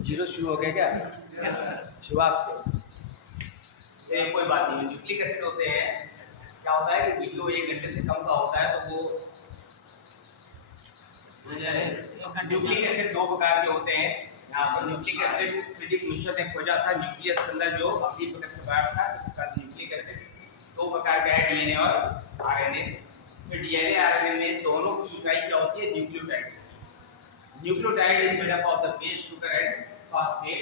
Zero शुरू हो गया क्या? शुरुआत से। चलिए कोई बात नहीं। न्यूक्लिक एसिड होते हैं, क्या होता है कि वीडियो 1 घंटे से कम का होता है तो वो न्यूक्लिक एसिड दो प्रकार के होते हैं। यहाँ पर न्यूक्लिक एसिड क्रिटिक मिश्रण एक खोजा था न्यूक्लियस के अंदर जो अपनी प्रकार था, इसका न्यूक्लिक एसिड दो प्रकार का है, डीएनए और आरएनए। फिर डीएनए आरएनए में दोनों की इकाई क्या होती है? Nucleotide. Nucleotide is made up of the base sugar and phosphate.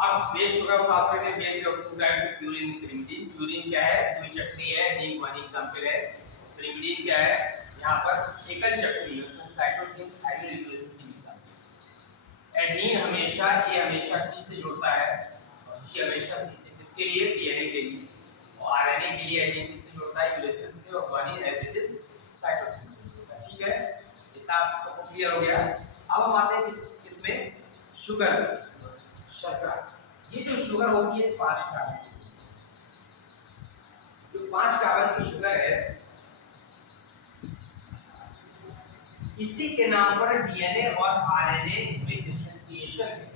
अब बेस शुगर फॉस्फेट है, base nucleotide purine pyrimidine। Purine क्या है? द्विचक्रीय है, डी वन एग्जांपल है। pyrimidine क्या है? यहाँ पर एकल चक्रीय है, उसमें साइटोसिन हाइड्रोलाइजेशन की एग्जांपल। एडेनिन हमेशा ये हमेशा टी से जुड़ता है और जी हमेशा सी से। किसके लिए? डीएनए के लिए। और आरएनए के लिए एडेनिन किससे जुड़ता है? यूरेसिल से, और guanine as it is cytosine से जुड़ता है। ठीक है, इतना आप सबको क्लियर हो गया। अब हम आते हैं किसमें? शुगर, शर्करा। ये जो शुगर होती है 5 कार्बन, जो 5 कार्बन की शुगर है, इसी के नाम पर डीएनए और आरएनए में डिफरेंशिएशन है।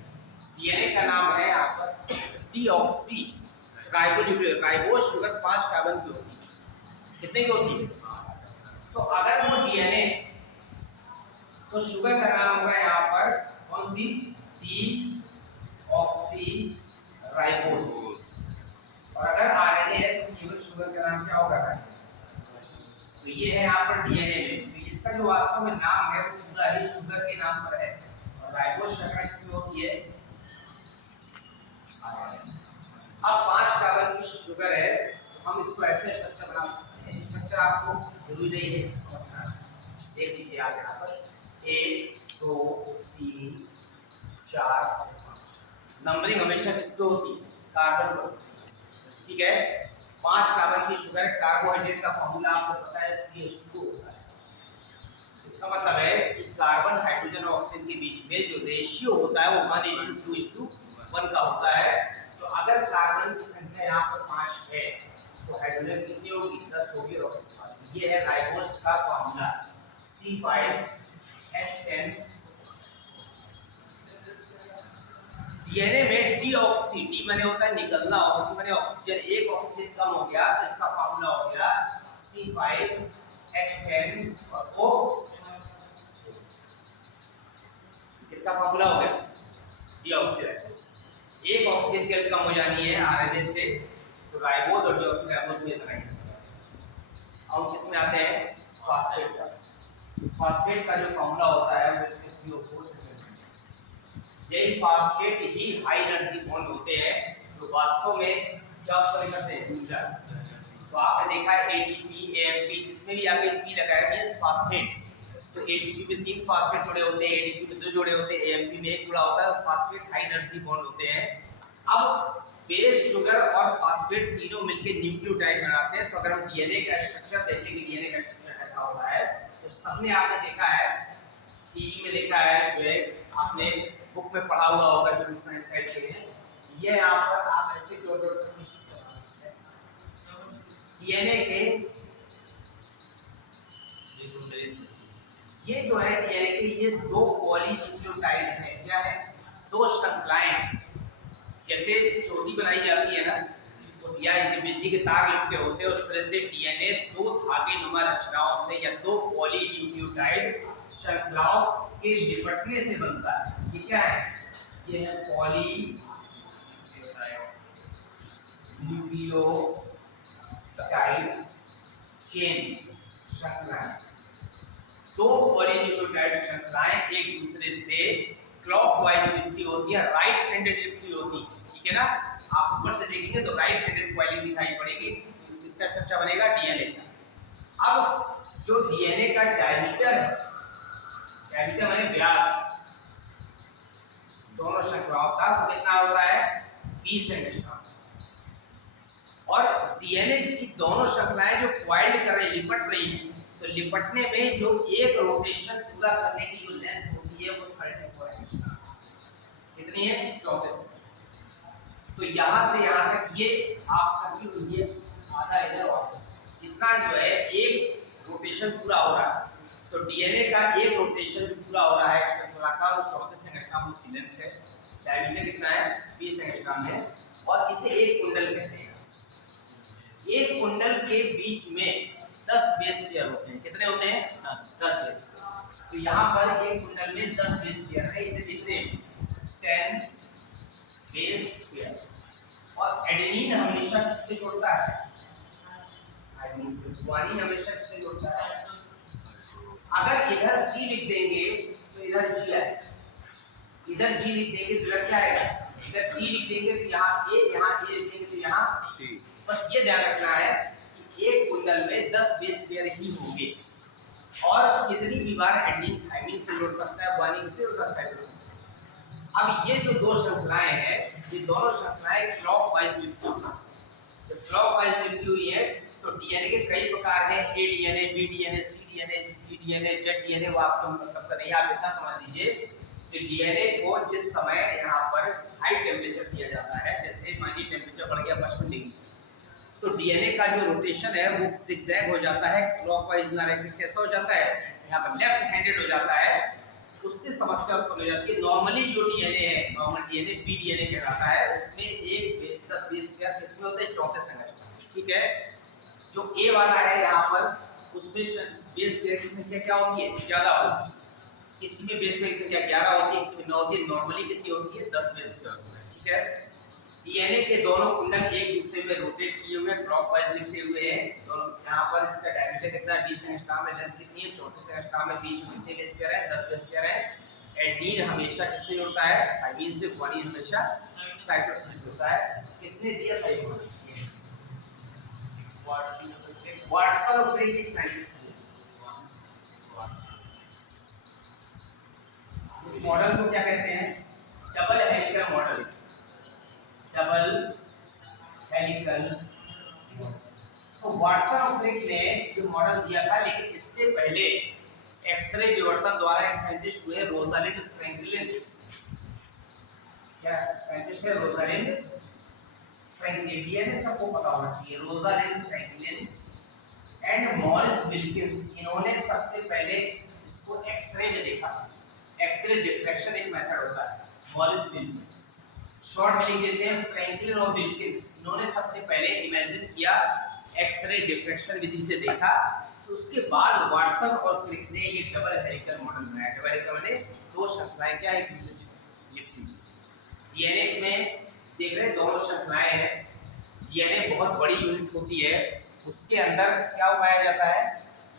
डीएनए का नाम है यहाँ पर deoxy ribonucleotide. Ribose sugar 5 carbon की होती है। कितने की होती है? तो अगर वो डीएनए, तो शुगर का नाम होगा यहाँ पर कौन सी? Deoxy ribose. और अगर आरएनए है तो केवल शुगर का नाम क्या होगा? राइबोस। तो ये है यहाँ पर डीएनए में, तो इसका जो वास्तव में नाम है वो पूरा ही शुगर के नाम पर है। और राइबोस शर्करा किसमें होती है? आरएनए। अब 5 कार्बन की शुगर है, तो हम इसको ऐसे स्ट्रक्चर बना सकते हैं। स्ट्रक्चर आपको जरूरी नहीं है समझना, देख लीजिए आप यहाँ पर 1 2 3 4 नंबरिंग हमेशा किस पे होती है? कार्बन पर। ठीक है, 5 कार्बन की शुगर, कार्बोहाइड्रेट का फॉर्मूला आपको पता है CH2 होता है। इसका मतलब है कि कार्बन हाइड्रोजन और ऑक्सीजन के बीच में जो रेशियो होता है वो 1:2:1 का होता है। तो अगर कार्बन की संख्या यहाँ पर 5 है तो हाइड्रोजन कितनी होगी? 10 होगी और ऑक्सीजन 5। ये है राइबोस का फॉर्मूला C5H10। डीएनए में डीऑक्सी, डी माने होता है निकलना, ऑक्सी माने ऑक्सीजन, एक ऑक्सीजन कम हो गया, इसका फार्मूला हो गया C5H10 और O, इसका फार्मूला हो गया डीऑक्सीराइबोस। एक ऑक्सीजन केवल कम हो जानी है आरएनए से, तो राइबोस और डीऑक्सीराइबोस में इतना ही। अब किसमें आते हैं? फॉस्फेट का। फॉस्फेट का जो फार्मूला होता है वो PO4। यही फॉस्फेट ही हाई एनर्जी बॉन्ड होते हैं जो वास्तव में क्या उत्पन्न करते हैं? ऊर्जा। तो आपने देखा है एटीपी, एएमपी, जिसमें भी आगे पी लगा है ये फॉस्फेट। तो एटीपी में 3 फॉस्फेट जुड़े होते हैं, एडीपी में 2 जुड़े होते हैं, एएमपी में 1 जुड़ा होता है। फॉस्फेट हाई एनर्जी बॉन्ड होते हैं। अब बेस शुगर और फॉस्फेट तीनों मिलकर न्यूक्लियोटाइड बनाते हैं। तो अगर हम डीएनए का स्ट्रक्चर देखेंगे, डीएनए का स्ट्रक्चर ऐसा होता है। तो सबने आपने देखा है, टीवी में देखा है, जो है आपने बुक में पढ़ा हुआ होगा, जो साइंस साइड के हैं। ये यहाँ पर आप ऐसे डॉट डॉट करके स्ट्रक्चर बना सकते हैं डीएनए के। ये जो है डीएनए के, ये 2 पॉलीन्यूक्लियोटाइड है। क्या है? 2 श्रृंखलाएं। जैसे चोटी बनाई जाती है ना, उस या बिजली के तार लिपटे होते हैं, उस तरह से डीएनए 2 धागे नुमा रचनाओं से या 2 पॉलीन्यूक्लियोटाइड श्रृंखलाओं के लिपटने से बनता है। ये क्या है? ये है पॉलीन्यूक्लियोटाइड चेन्स, श्रृंखलाएं। 2 पॉलीन्यूक्लियोटाइड श्रृंखलाएं एक दूसरे से क्लॉकवाइज लिपटी होती है, राइट हैंडेड लिपटी होती है। ठीक है ना, आप ऊपर से देखेंगे तो राइट हैंडेड कॉइलिंग दिखाई पड़ेगी। इसका स्ट्रक्चर बनेगा डीएनए का। अब जो डीएनए का डायमीटर है, डायमीटर माने व्यास, दोनों श्रृंखलाओं का कितना होता है? 20 एंगस्ट्रॉम। और डीएनए की दोनों श्रृंखलाएं जो क्वाइल्ड कर रही, लिपट रही हैं, तो लिपटने में जो एक रोटेशन पूरा करने की जो लेंथ होती है वो 34 एंगस्ट्रॉम। कितनी है? 34। तो यहाँ से यहाँ तक ये हाफ सर्किल हुई है, आधा इधर और इतना जो है एक रोटेशन पूरा हो रहा है। तो डीएनए का एक रोटेशन जो पूरा हो रहा है श्रृंखला का वो 34 एंगस्ट्रॉम उसकी लेंथ है। डायमीटर कितना है? 20 एंगस्ट्रॉम है। और इसे एक कुंडल कहते हैं। एक कुंडल के बीच में 10 बेस पेयर होते हैं। कितने होते हैं? 10 बेस पेयर। तो यहाँ पर एक कुंडल में 10 बेस पेयर है, इतने कितने? 10 बेस पेयर। और एडेनिन हमेशा किससे जुड़ता है? एडेनिन से। गुआनिन हमेशा किससे जुड़ता है? अगर इधर C लिख देंगे तो इधर G आएगा, इधर G लिख देंगे तो इधर क्या आएगा? इधर T लिख देंगे तो यहाँ A, यहाँ A लिख देंगे तो यहाँ T। बस ये ध्यान रखना है कि एक कुंडल में 10 बेस पेयर ही होंगे और कितनी भी बार एडेनिन थाइमिन से जुड़ सकता है, गुआनिन से और साइटोसिन से। अब ये जो दो श्रृंखलाएं हैं, ये दोनों श्रृंखलाएं क्लॉकवाइज लिपटी हुई हैं। तो क्लॉकवाइज लिपटी हुई है तो डीएनए के कई प्रकार हैं, A DNA, B DNA, C DNA, D DNA, Z DNA. वो आपको मतलब का नहीं, आप इतना समझ लीजिए कि डीएनए को जिस समय यहाँ पर हाई टेम्परेचर दिया जाता है, जैसे मान लीजिए टेम्परेचर बढ़ गया 55 डिग्री, तो डीएनए का जो रोटेशन है वो जिगजैग हो जाता है, क्लॉकवाइज ना रहकर कैसा हो जाता है? यहाँ पर लेफ्ट हैंडेड हो जाता है। उससे समस्या उत्पन्न हो जाती है। नॉर्मली जो डीएनए है, नॉर्मल डीएनए पी डीएनए कहलाता है, उसमें एक 10 बेस पेयर कितने होते हैं? 34 एंगस्ट्रॉम। ठीक है। जो ए वाला है यहाँ पर, उसमें बेस पेयर की संख्या क्या होती है? ज्यादा होती है। किसी में बेस पेयर की संख्या 11 होती है, किसी में 9 होती है। नॉर्मली कितनी होती है? 10 बेस पेयर होती है। ठीक है। डीएनए के दोनों कुंडल एक दूसरे में रोटेट किए हुए क्लॉकवाइज लिखते हुए हैं दोनों। यहाँ पर इसका डायमीटर कितना है? 20 एंगस्ट्रॉम है। लेंथ कितनी है? 34 एंगस्ट्रॉम है। बीच में कितने बेस पेयर है? 10 बेस पेयर है। एडेनिन हमेशा किससे जुड़ता है? थाइमिन से। गुआनिन हमेशा साइटोसिन से जुड़ता है। किसने दिया था ये? वाटसन और क्रिक एक साइंटिस्ट थे। इस मॉडल को क्या कहते हैं? Double helical model. Double helical. तो वाटसन और क्रिक ने जो मॉडल दिया था, लेकिन इससे पहले एक्सरे विवर्तन द्वारा एक साइंटिस्ट हुए रोजालिंड फ्रैंकलिन। क्या साइंटिस्ट है? Rosalind Franklin. डीएनए सबको पता होना चाहिए। Rosalind Franklin and Morris Wilkins, इन्होंने सबसे पहले इसको एक्सरे में देखा। एक्सरे डिफ्रैक्शन एक मेथड होता है। मॉरिस विल्किंस, शॉर्ट में लिख देते हैं फ्रैंकलिन और विल्किंस, इन्होंने सबसे पहले इमेजिन किया, एक्सरे डिफ्रैक्शन विधि से देखा। तो उसके बाद वाटसन और क्रिक ने ये डबल हेलिकल मॉडल बनाया। डबल हेलिकल माने दो श्रृंखलाएं क्या एक दूसरे से लिपटी हुई। डीएनए में देख रहे हैं दोनों श्रृंखलाएं हैं। डीएनए बहुत बड़ी यूनिट होती है, उसके अंदर क्या पाया जाता है?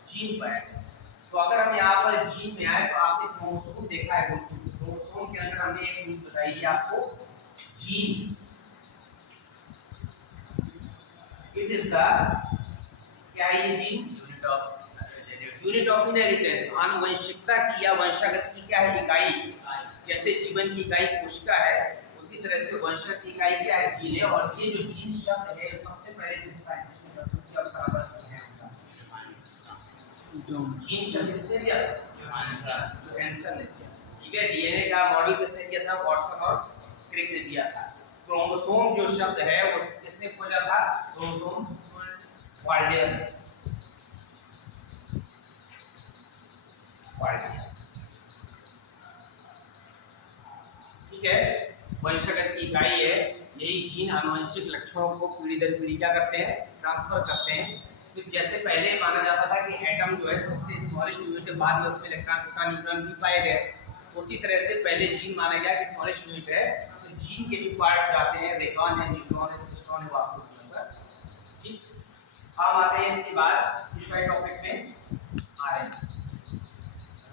जीन पाया जाता है। तो अगर हम यहाँ पर जीन में आए तो आपने क्रोमोसोम देखा है। क्रोमोसोम के अंदर हमने एक यूनिट बताई थी आपको, जीन। इट इज द क्या है ये जीन? यूनिट ऑफ इनहेरिटेंस, आनुवंशिकता की या वंशागत की क्या है? इकाई। जैसे जीवन की इकाई कोशिका है, उसी तरह से वंशगत की इकाई क्या है? जीन है। और ये जो जीन शब्द है सबसे पहले जिस साइंटिस्ट ने प्रस्तुत किया उसका नाम है जीन शब्द किसने दिया? जोहानसन ने दिया। ठीक है। डीएनए का मॉडल किसने दिया था? वाटसन और क्रिक ने दिया था। क्रोमोसोम जो शब्द है वो किसने खोजा था? क्रोमोसोम वाल्डेयर ने। ठीक है। वंशगत की इकाई है। यही जीन आनुवंशिक लक्षणों को पीढ़ी दर पीढ़ी क्या करते हैं? ट्रांसफर करते हैं। तो जैसे पहले माना जाता था कि एटम जो है सबसे स्मॉलेस्ट यूनिट है, बाद में उसमें इलेक्ट्रॉन, प्रोटॉन, न्यूट्रॉन भी पाए गए, उसी तरह से पहले जीन माना गया कि स्मॉलेस्ट यूनिट है। तो जीन के भी पार्ट जाते हैं, रेकॉन है, न्यूट्रॉन है, सिस्टोन है, वो आपको नंबर। ठीक। हम आते हैं इसके बाद इस वाले टॉपिक में आरएनए।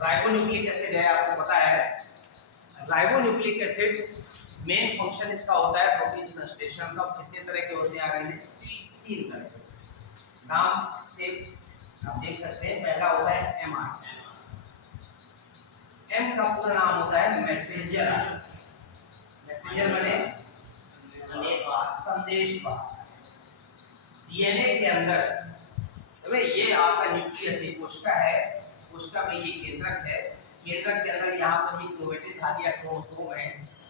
राइबोन्यूक्लिक एसिड है, आपको पता है। राइबोन्यूक्लिक एसिड मेन फंक्शन इसका होता है प्रोटीन संश्लेषण का। कितने तरह के होते हैं आरएनए? 3 तरह के। नाम से आप देख सकते हैं। पहला होता है एमआर। एम का पूरा नाम होता है मैसेंजर। मैसेंजर माने संदेशवाहक। डीएनए के अंदर समझे, ये आपका न्यूक्लियस है, कोशिका है, कोशिका में ये केंद्रक है, केंद्रक के अंदर यहाँ पर ये क्रोमेटिन धागे या क्रोमोसोम है,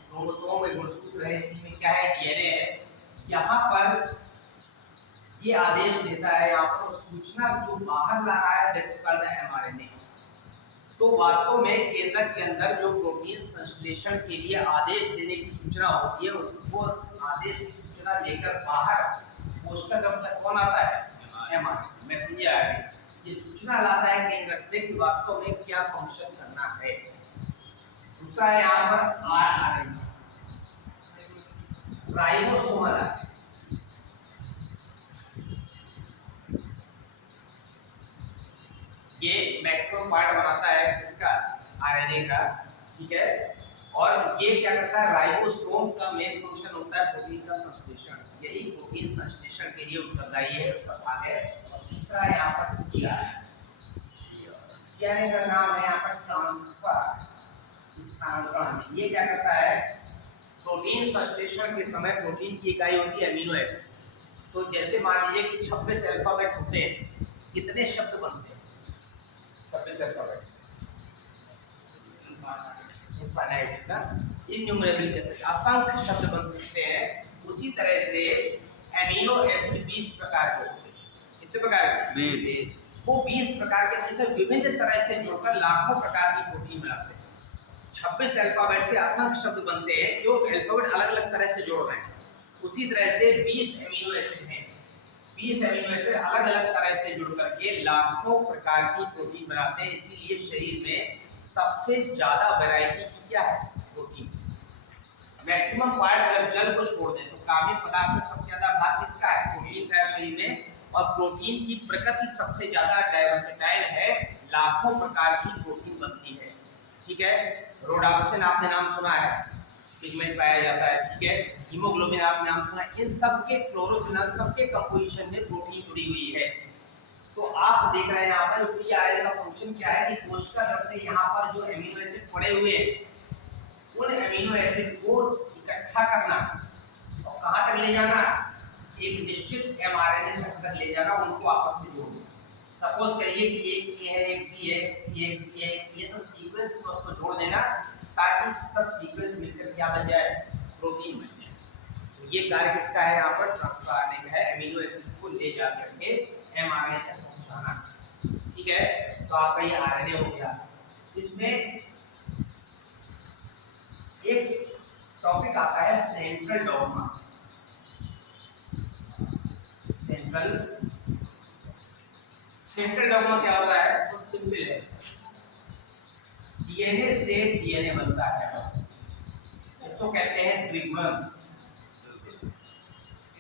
क्रोमोसोम एक गुणसूत्र है, इसी में क्या है डीएनए है। यहाँ पर ये आदेश देता है, यहाँ पर सूचना जो बाहर ला रहा है that is called the mRNA. तो वास्तव में केंद्रक के अंदर जो प्रोटीन संश्लेषण के लिए आदेश देने की सूचना होती है, उसको आदेश की सूचना लेकर बाहर कोशिका तक कौन आता है, एमआरएनए मैसेंजर आरएनए। ये सूचना लाता है केंद्रक से कि वास्तव में क्या फंक्शन करना है। दूसरा है यहाँ पर आरएनए, राइबोसोमल आरएनए। ये मैक्सिमम पार्ट बनाता है इसका आरएनए का, ठीक है। और ये क्या करता है, राइबोसोम का मेन फंक्शन होता है प्रोटीन का संश्लेषण, यही प्रोटीन संश्लेषण के लिए उत्तरदायी है, उसका भाग है। और तीसरा है यहाँ पर डीआरएनए, डीआरएनए का नाम है यहाँ पर ट्रांसफर, स्थानांतरण। ये क्या करता है, प्रोटीन संश्लेषण के समय प्रोटीन की इकाई होती है अमीनो एसिड। तो जैसे मान लीजिए कि 26 अल्फाबेट होते हैं, कितने शब्द बनते हैं 26 अल्फाबेट्स, इनफाइनाइट ना, इन्यूमरेबल कह सकते, असंख्य शब्द बन सकते हैं। उसी तरह से एमिनो एसिड 20 प्रकार के होते हैं। कितने प्रकार के? वो 20 प्रकार के में से विभिन्न तरह से जोड़कर लाखों प्रकार की प्रोटीन बनाते हैं। 26 अल्फाबेट से असंख्य शब्द बनते हैं, जो अल्फाबेट अलग अलग तरह से जोड़ रहे हैं। उसी तरह से 20 एमिनो एसिड हैं, 20 एमिनो एसिड अलग अलग तरह से जुड़ करके लाखों प्रकार की प्रोटीन बनाते हैं। इसीलिए शरीर में सबसे ज्यादा वैरायटी की क्या है, प्रोटीन। मैक्सिमम पार्ट अगर जल को छोड़ दें तो कार्बनिक पदार्थ में सबसे ज्यादा भाग किसका है, प्रोटीन का है शरीर में। और प्रोटीन की प्रकृति सबसे ज्यादा डाइवर्सिटाइल है, लाखों प्रकार की प्रोटीन बनती है, ठीक है। रोडाप्सिन आपने नाम सुना है, पिगमेंट पाया जाता है, ठीक है। हीमोग्लोबिन आपने नाम सुना, इन सब के क्लोरोफिल सबके कंपोजिशन में प्रोटीन जुड़ी हुई है। तो आप देख रहे हैं यहाँ पर डीआरएनए का फंक्शन क्या है कि कोशिका तंत्र में यहाँ पर जो एमिनो एसिड पड़े हुए हैं, उन एमिनो एसिड को इकट्ठा करना और कहाँ तक ले जाना, एक निश्चित एमआरएनए संकर ले जाना, उनको आपस में जोड़ना। सपोज करिए कि एक ए है, एक बी है, एक सी है, एक डी है, ये तो सीक्वेंस में उसको जोड़ देना ताकि सब सीक्वेंस मिलकर क्या बन जाए, प्रोटीन बन जाए। तो ये कार्य किसका है, यहाँ पर ट्रांसफर आरएनए का है, एमिनो एसिड को ले जा करके एमआरएनए तक पहुंचाना, ठीक है। तो आपका ये आरएनए हो गया। इसमें एक टॉपिक आता है सेंट्रल डॉग्मा। सेंट्रल डॉग्मा क्या होता है, बहुत सिंपल है। डीएनए से डीएनए बनता है, इसको कहते हैं द्विगुणन।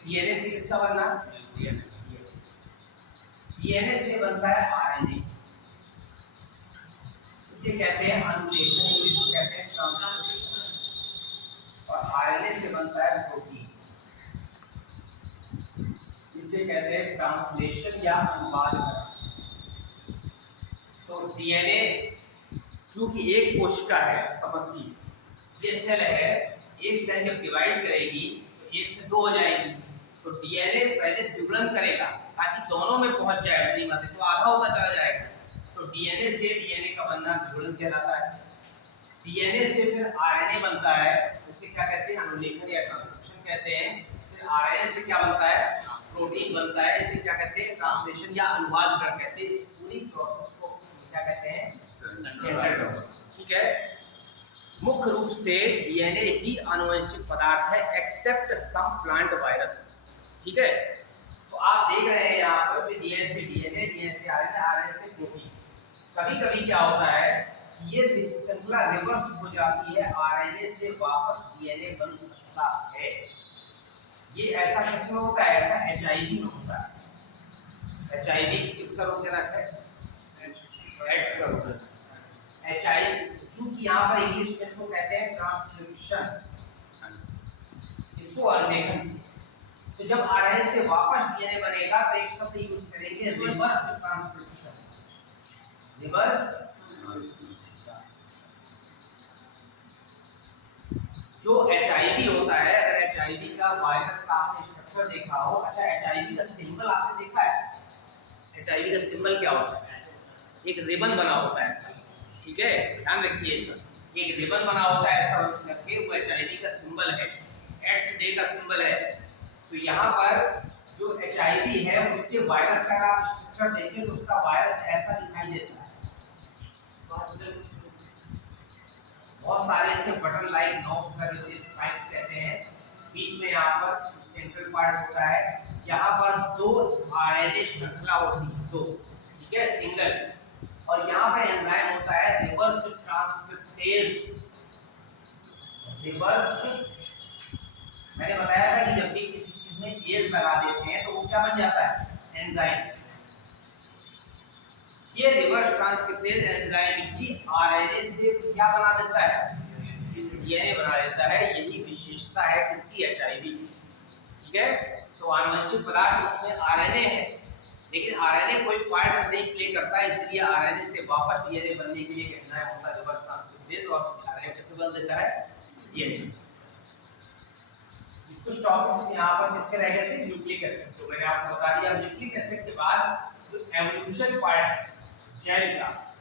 डीएनए से किसका बनना, डीएनए से बनता है आरएनए, इसे कहते हैं अनुलेखन, इंग्लिश में कहते हैं ट्रांसक्रिप्शन। और आरएनए से बनता है प्रोटीन, इसे कहते हैं ट्रांसलेशन या अनुवाद। तो डीएनए चूंकि एक कोशिका है, समझिए ये सेल है, एक सेल जब डिवाइड करेगी तो 1 से 2 हो जाएगी। तो डीएनए पहले द्विगुणन करेगा ताकि दोनों में पहुंच जाए, अपनी बात है, तो आधा होता चला जाएगा। तो डीएनए से डीएनए का बनना द्विगुणन कहलाता है। डीएनए से फिर आरएनए बनता है, उसे क्या कहते हैं, अनुलेखन या ट्रांसक्रिप्शन कहते हैं। फिर आरएनए से क्या बनता है, प्रोटीन बनता है, इसे क्या कहते हैं, ट्रांसलेशन या अनुवाद कहते हैं। इस पूरी प्रोसेस को क्या कहते हैं, सेंट्रल डॉग्मा, ठीक है। मुख्य रूप से डीएनए ही आनुवंशिक पदार्थ है एक्सेप्ट सम प्लांट वायरस, ठीक है। तो आप देख रहे हैं यहाँ पर कि डीएनए से डीएनए, डीएनए से आरएनए, आरएनए से प्रोटीन। कभी-कभी क्या होता है, ये श्रृंखला रिवर्स हो जाती है, आरएनए से वापस डीएनए बन सकता है। ये ऐसा किसमें होता है, ऐसा एचआईवी में होता है। एचआईवी किसका रोगजनक है, एड्स का रोगजनक। एचआईवी चूंकि यहाँ पर इंग्लिश में इसको कहते हैं ट्रांसक्रिप्शन, इसको अनुलेखन। तो जब आरएनए से वापस डीएनए बनेगा तो एक शब्द यूज करेंगे, रिवर्स ट्रांसक्रिप्शन। रिवर्स जो एचआईवी होता है, अगर एचआईवी का वायरस का आपने स्ट्रक्चर देखा हो। अच्छा, एचआईवी का सिंबल आपने देखा है? एचआईवी का सिंबल क्या होता है? एक रिबन बना होता है ऐसा, ठीक है, ध्यान रखिए सर, एक रिबन बना होता है ऐसा करके, वो एचआईवी का सिंबल है, एड्स डे का सिंबल है। तो यहाँ पर जो एचआईवी है उसके वायरस का आप स्ट्रक्चर देखें तो उसका वायरस ऐसा दिखाई देता है, बहुत सारे इसमें बटन लाइक नोब्स का स्पाइक्स कहते हैं, बीच में यहाँ पर सेंट्रल पार्ट होता है, यहाँ पर दो आरएनए श्रृंखला होती है, दो, ठीक है, सिंगल, और यहाँ पर एंजाइम होता है रिवर्स ट्रांसक्रिप्टेज। रिवर्स, मैंने बताया था कि जब भी किसी चीज में एज लगा देते हैं तो वो क्या बन जाता है? एंजाइम। ये रिवर्स ट्रांसक्रिप्टेज एंजाइम की आरएनए से क्या बना देता है? डीएनए बना देता है। यही विशेषता है किसकी? एचआईवी, ठीक है। तो आनुवंशिक पदार्थ उसमें आरएनए है, लेकिन आरएनए कोई पार्ट नहीं प्ले करता है, इसलिए आरएनए से वापस डीएनए बनने के लिए एक एंजाइम होता है रिवर्स ट्रांसक्रिप्टेज, और आरएनए कैसे बदल देता है? डीएनए। कुछ टॉपिक्स यहाँ पर किसके रह गए थे? Nucleic acid. तो मैंने आपको बता दिया न्यूक्लिक एसिड के बाद जो एवोल्यूशन पार्ट है, जैव विकास,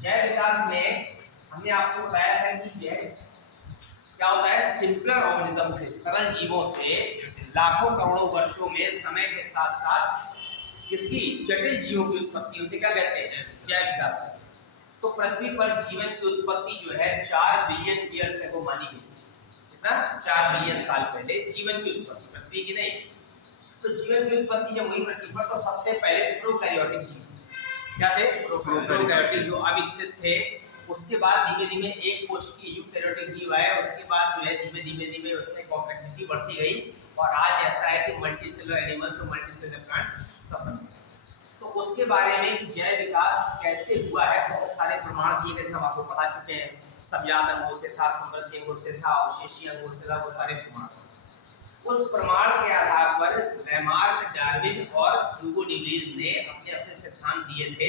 जैव विकास में हमने आपको बताया था कि यह क्या होता है? सिंपलर ऑर्गेनिज्म से, सरल जीवों से लाखों करोड़ों वर्षों में समय के साथ साथ किसकी? जटिल जीवों की उत्पत्ति, उसे क्या कहते हैं? जैव विकास। तो पृथ्वी पर जीवन की उत्पत्ति जो है 4 बिलियन ईयर से वो मानी गई। कितना? 4 बिलियन साल पहले जीवन की उत्पत्ति, पृथ्वी की नहीं। तो जीवन की उत्पत्ति जब हुई पृथ्वी पर, तो सबसे पहले प्रोकैरियोटिक जीव क्या थे? प्रोकैरियोटिक, जो अविकसित थे। उसके बाद धीमे धीमे एक कोशिकीय यूकैरियोटिक जीव आए, उसके बाद जो है धीमे धीमे उसमें कॉम्प्लेक्सिटी बढ़ती गई, और आज ऐसा है कि मल्टीसेलुलर एनिमल्स और मल्टीसेलुलर प्लांट्स सब बन गए। तो उसके बारे में कि जैव विकास कैसे हुआ है, बहुत सारे प्रमाण दिए गए, हम आपको बता चुके हैं। सब्जात अंगों से था, समृद्धि अंगों से था, अवशेषीय अंगों से था, वो सारे प्रमाण। उस प्रमाण के आधार पर लैमार्क, डार्विन और ह्यूगो डी व्रीज ने अपने अपने सिद्धांत दिए थे।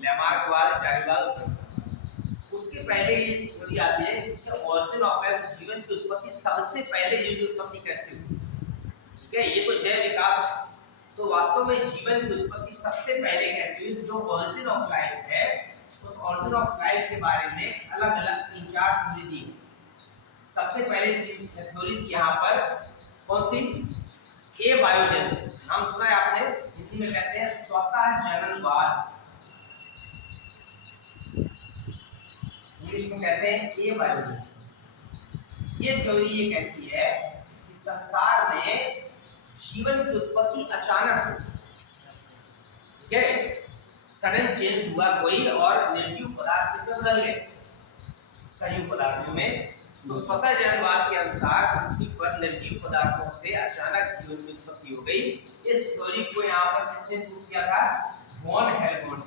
लैमार्कवाद, डार्विनवाद। उसके पहले ये थ्योरी आती है कि इससे ऑरिजिन ऑफ लाइफ, जीवन की उत्पत्ति, सबसे पहले जीवन की उत्पत्ति कैसे हुई, ठीक है। ये तो जैव विकास, तो वास्तव में जीवन की उत्पत्ति सबसे पहले कैसे हुई? जो ऑरिजिन ऑफ लाइफ है, उस ऑरिजिन ऑफ लाइफ के बारे में अलग अलग 3-4 थ्योरी दी। सबसे पहले थ्योरी थी यहाँ पर कौन सी? एबायोजेनेसिस। नाम सुना है आपने? हिंदी में कहते हैं स्वतः जननवाद, इंग्लिश में कहते हैं एबायोजेनेसिस। ये थ्योरी ये कहती है कि संसार में जीवन की उत्पत्ति अचानक हुई, ठीक है, सडन चेंज हुआ कोई, और निर्जीव पदार्थ किसमें बदल गए? सजीव पदार्थों में। तो स्वतः जननवाद के अनुसार पृथ्वी पर निर्जीव पदार्थों से अचानक जीवन की उत्पत्ति हो गई। इस थ्योरी को यहाँ पर किसने प्रूव किया था? Van Helmont.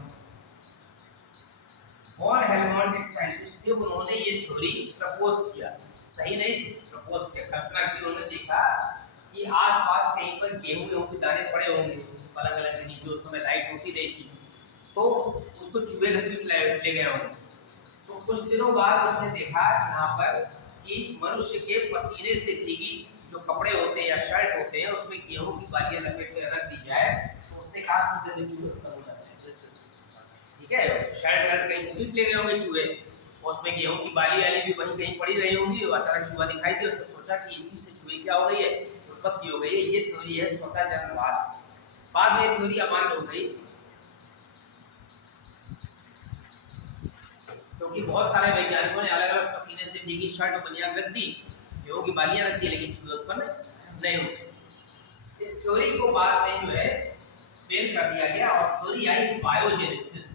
वॉन हेलमोंट एक साइंटिस्ट थे, उन्होंने ये थ्योरी प्रपोज किया, सही नहीं प्रपोज किया, कल्पना की। उन्होंने देखा कि आसपास कहीं पर गेहूं के दाने पड़े होंगे अलग अलग दिन, जो उस समय लाइट होती रही थी, तो उसको चूहे घसीट ले गए होंगे। तो कुछ दिनों बाद उसने देखा यहाँ पर कि मनुष्य के पसीने से भीगी जो कपड़े होते हैं या शर्ट होते हैं, उसमें गेहूं की बालियां लपेट कर रख दी जाए, तो उसने कहा कुछ दिन में चूहे खत्म हो जाते हैं, ठीक है। शर्ट कहीं घसीट ले गए होंगे चूहे, उसमें गेहूं की बाली वाली भी वहीं कहीं पड़ी रही होंगी, अचानक चूहा दिखाई दिया, उसने सोचा कि इसी से चूहे क्या हो गई है? उत्पत्ति हो गई है। ये थ्योरी है स्वतः जननवाद। बाद में थ्योरी अमान्य हो गई, क्योंकि बहुत सारे वैज्ञानिकों ने अलग अलग पसीने से भीगी शर्ट और बनियान रख दी, गेहूं की बालियां रख दी, लेकिन चूहे उत्पन्न नहीं हुए। इस थ्योरी को बाद में जो है फेल कर दिया गया, और थ्योरी आई बायोजेनेसिस।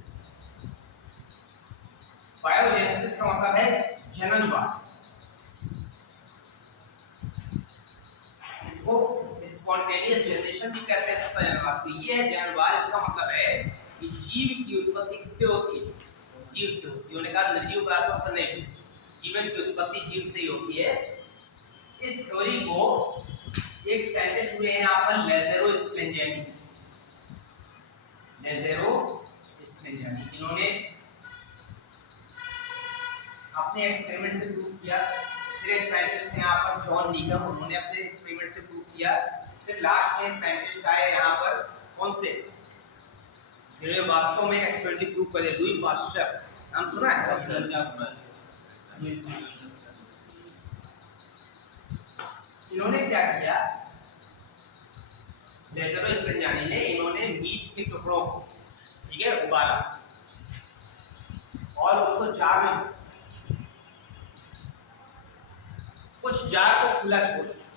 बायोजेनेसिस का मतलब है जननवाद। इसको स्पॉन्टेनियस जनरेशन भी कहते हैं, स्वतः जननवाद को। ये है जननवाद। इसका मतलब है कि जीव की उत्पत्ति किससे होती है? जीव से होती है। उन्होंने कहा निर्जीव पदार्थों से नहीं, जीवन की उत्पत्ति जीव से ही होती है। इस थ्योरी को एक साइंटिस्ट हुए हैं यहाँ पर लेज़ेरो स्प्लेंजानी। लेज़ेरो स्प्लेंजानी, इन्होंने अपने एक्सपेरिमेंट से प्रूव किया। फिर एक साइंटिस्ट हैं यहाँ पर जॉन नीगम, उन्होंने अपने एक्सपेरिमेंट से प्रूव किया। फिर लास्ट में साइंटिस्ट आए यहाँ पर, कौन से, जिन्होंने वास्तव में एक्सपेरिमेंटली प्रूव कर दिया, लुई पास्चर, नाम सुना है? इन्होंने क्या किया, लेज़रो स्पेंजानी ने, इन्होंने मीट के टुकड़ों को, ठीक है, उबाला और उसको जार में, कुछ जार को खुला छोड़ दिया,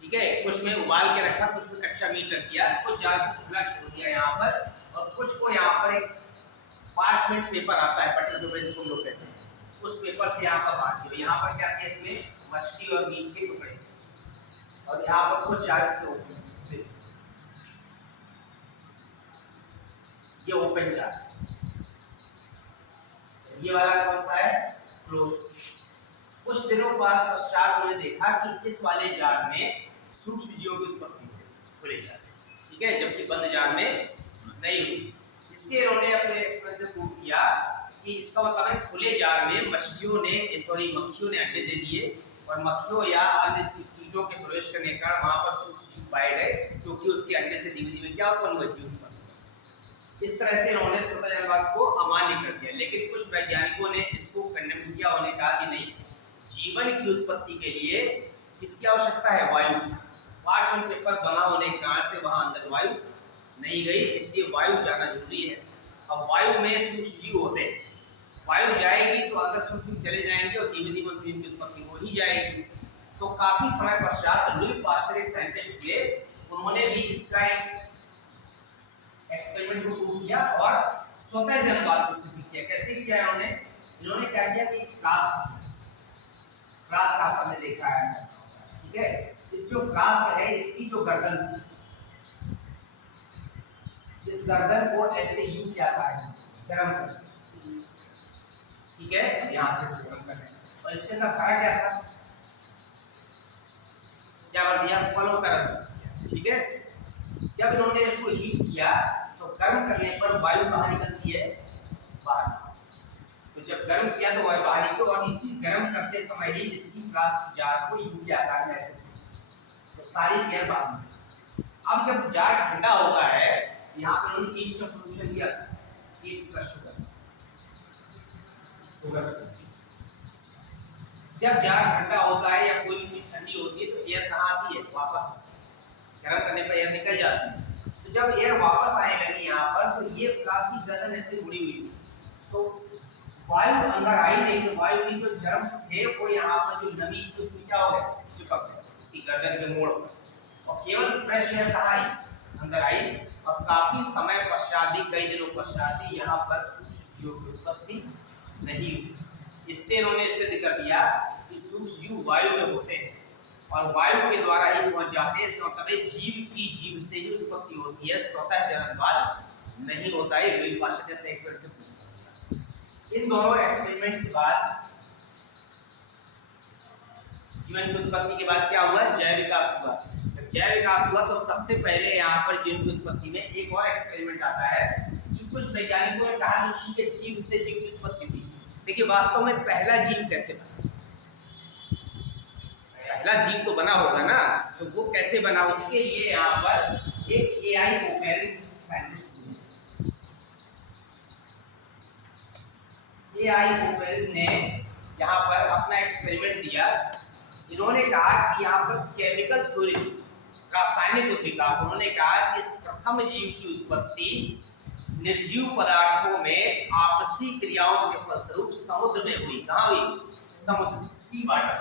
ठीक है, कुछ में उबाल के रखा, कुछ में कच्चा मीट रख दिया, कुछ जार को खुला छोड़ दिया यहाँ पर, और कुछ को यहाँ पर एक पार्चमेंट पेपर आता है, बटर पेपर जिसको लोग कहते हैं, उस पेपर से यहाँ पर बांध दिया। यहाँ पर क्या है, इसमें मछली और मीट के टुकड़े, और यहाँ पर कुछ जार इसके ऊपर, ये ओपन जार, ये वाला कौन सा है, क्लोज। कुछ दिनों बाद पश्चात उन्होंने देखा कि इस वाले जार में सूक्ष्म जीवों की उत्पत्ति हुई, खुले जार, ठीक है, जबकि बंद जार में नहीं हुई। इससे इन्होंने अपने एक्सपेरिमेंट से प्रूव किया कि इसका मतलब है खुले जार में मछलियों ने, सॉरी, मक्खियों ने अंडे दे दिए, और मक्खियों या अन्य कीटों के प्रवेश करने के कारण वहां पर सूक्ष्म जीव पाए गए, क्योंकि उसके अंडे से धीमे धीमे क्या उत्पन्न हुआ, जीव उत्पन्न। इस तरह से इन्होंने स्वतः जनवाद को अमान्य कर दिया। लेकिन कुछ वैज्ञानिकों ने इसको कंडेम किया, उन्होंने कहा कि नहीं, जीवन की उत्पत्ति के लिए किसकी आवश्यकता है, वायु की। पार्चमेंट पेपर बना होने के कारण से वहां अंदर वायु नहीं गई, इसलिए वायु जाना जरूरी है। अब वायु में सूक्ष्म जीव होते हैं, वायु जाएगी तो अंदर सूक्ष्म चले जाएंगे और धीमे धीमे जीवन की उत्पत्ति हो ही जाएगी। तो काफी समय पश्चात लुई पास्चर एक साइंटिस्ट थे, उन्होंने भी इसका एक एक्सपेरिमेंट को प्रूव किया और स्वतः जनवाद को सिद्ध किया। कैसे किया इन्होंने क्या किया कि क्रास का आपने देखा है, ठीक है, इस जो क्रास है, इसकी जो गर्दन, इस गर्दन को ऐसे यूं क्या था, गरम कर, ठीक है, यहां से गरम कर, और इसके अंदर भरा क्या था, क्या भर दिया, फलों का रस, ठीक है। जब इन्होंने इसको हीट किया तो गर्म करने पर वायु बाहर निकलती है, बाहर, तो जब गर्म किया तो वायु बाहर निकली, और इसी गर्म करते समय ही इसकी ग्लास जार को यू के आकार में ऐसे, तो सारी एयर बाहर निकली। अब जब जार ठंडा होता है, यहाँ पर उन्होंने ईस्ट का सॉल्यूशन लिया, ईस्ट प्लस शुगर, जब जार ठंडा होता है या कोई चीज ठंडी होती है तो एयर कहाँ आती है, वापस, गर्म करने पर एयर निकल जाती है। तो जब एयर वापस आने लगी यहाँ पर, तो ये प्लास्टिक गर्दन ऐसे मुड़ी हुई थी, तो वायु अंदर आई नहीं, तो वायु की जो जर्म्स थे वो यहाँ पर जो नमी थी उसमें क्या हो गए, चिपक गए उसकी गर्दन के मोड़ पर, और केवल फ्रेश एयर कहाँ आई, अंदर आई। और काफी समय पश्चात भी, कई दिनों पश्चात भी यहाँ पर सूक्ष्म जीवों की उत्पत्ति नहीं हुई। इससे इन्होंने सिद्ध कर दिया कि सूक्ष्म जीव वायु में होते हैं और वायु के द्वारा ही पहुंच जाते हैं। इसका मतलब है जीव की जीव से ही उत्पत्ति होती है, स्वतः जननवाद नहीं होता है। लुई पास्चर ने एक बार से इन दोनों एक्सपेरिमेंट के बाद जीवन की उत्पत्ति के बाद क्या हुआ, जैव विकास हुआ। जब जैव विकास हुआ तो सबसे पहले यहाँ पर जीवन की उत्पत्ति में एक और एक्सपेरिमेंट आता है कि कुछ वैज्ञानिकों ने कहा कि ठीक है, जीव से जीव की उत्पत्ति हुई, लेकिन वास्तव में पहला जीव कैसे बना, पहला जीव तो बना होगा ना, तो वो कैसे बना, उसके लिए यहाँ पर एक AI Oparin scientist, AI Oparin ने यहाँ पर अपना एक्सपेरिमेंट दिया। इन्होंने कहा कि यहाँ पर केमिकल थ्योरी, रासायनिक विकास, उन्होंने कहा कि इस प्रथम जीव की उत्पत्ति निर्जीव पदार्थों में आपसी क्रियाओं के फलस्वरूप समुद्र में हुई। कहाँ हुई, समुद्र, सी वाटर।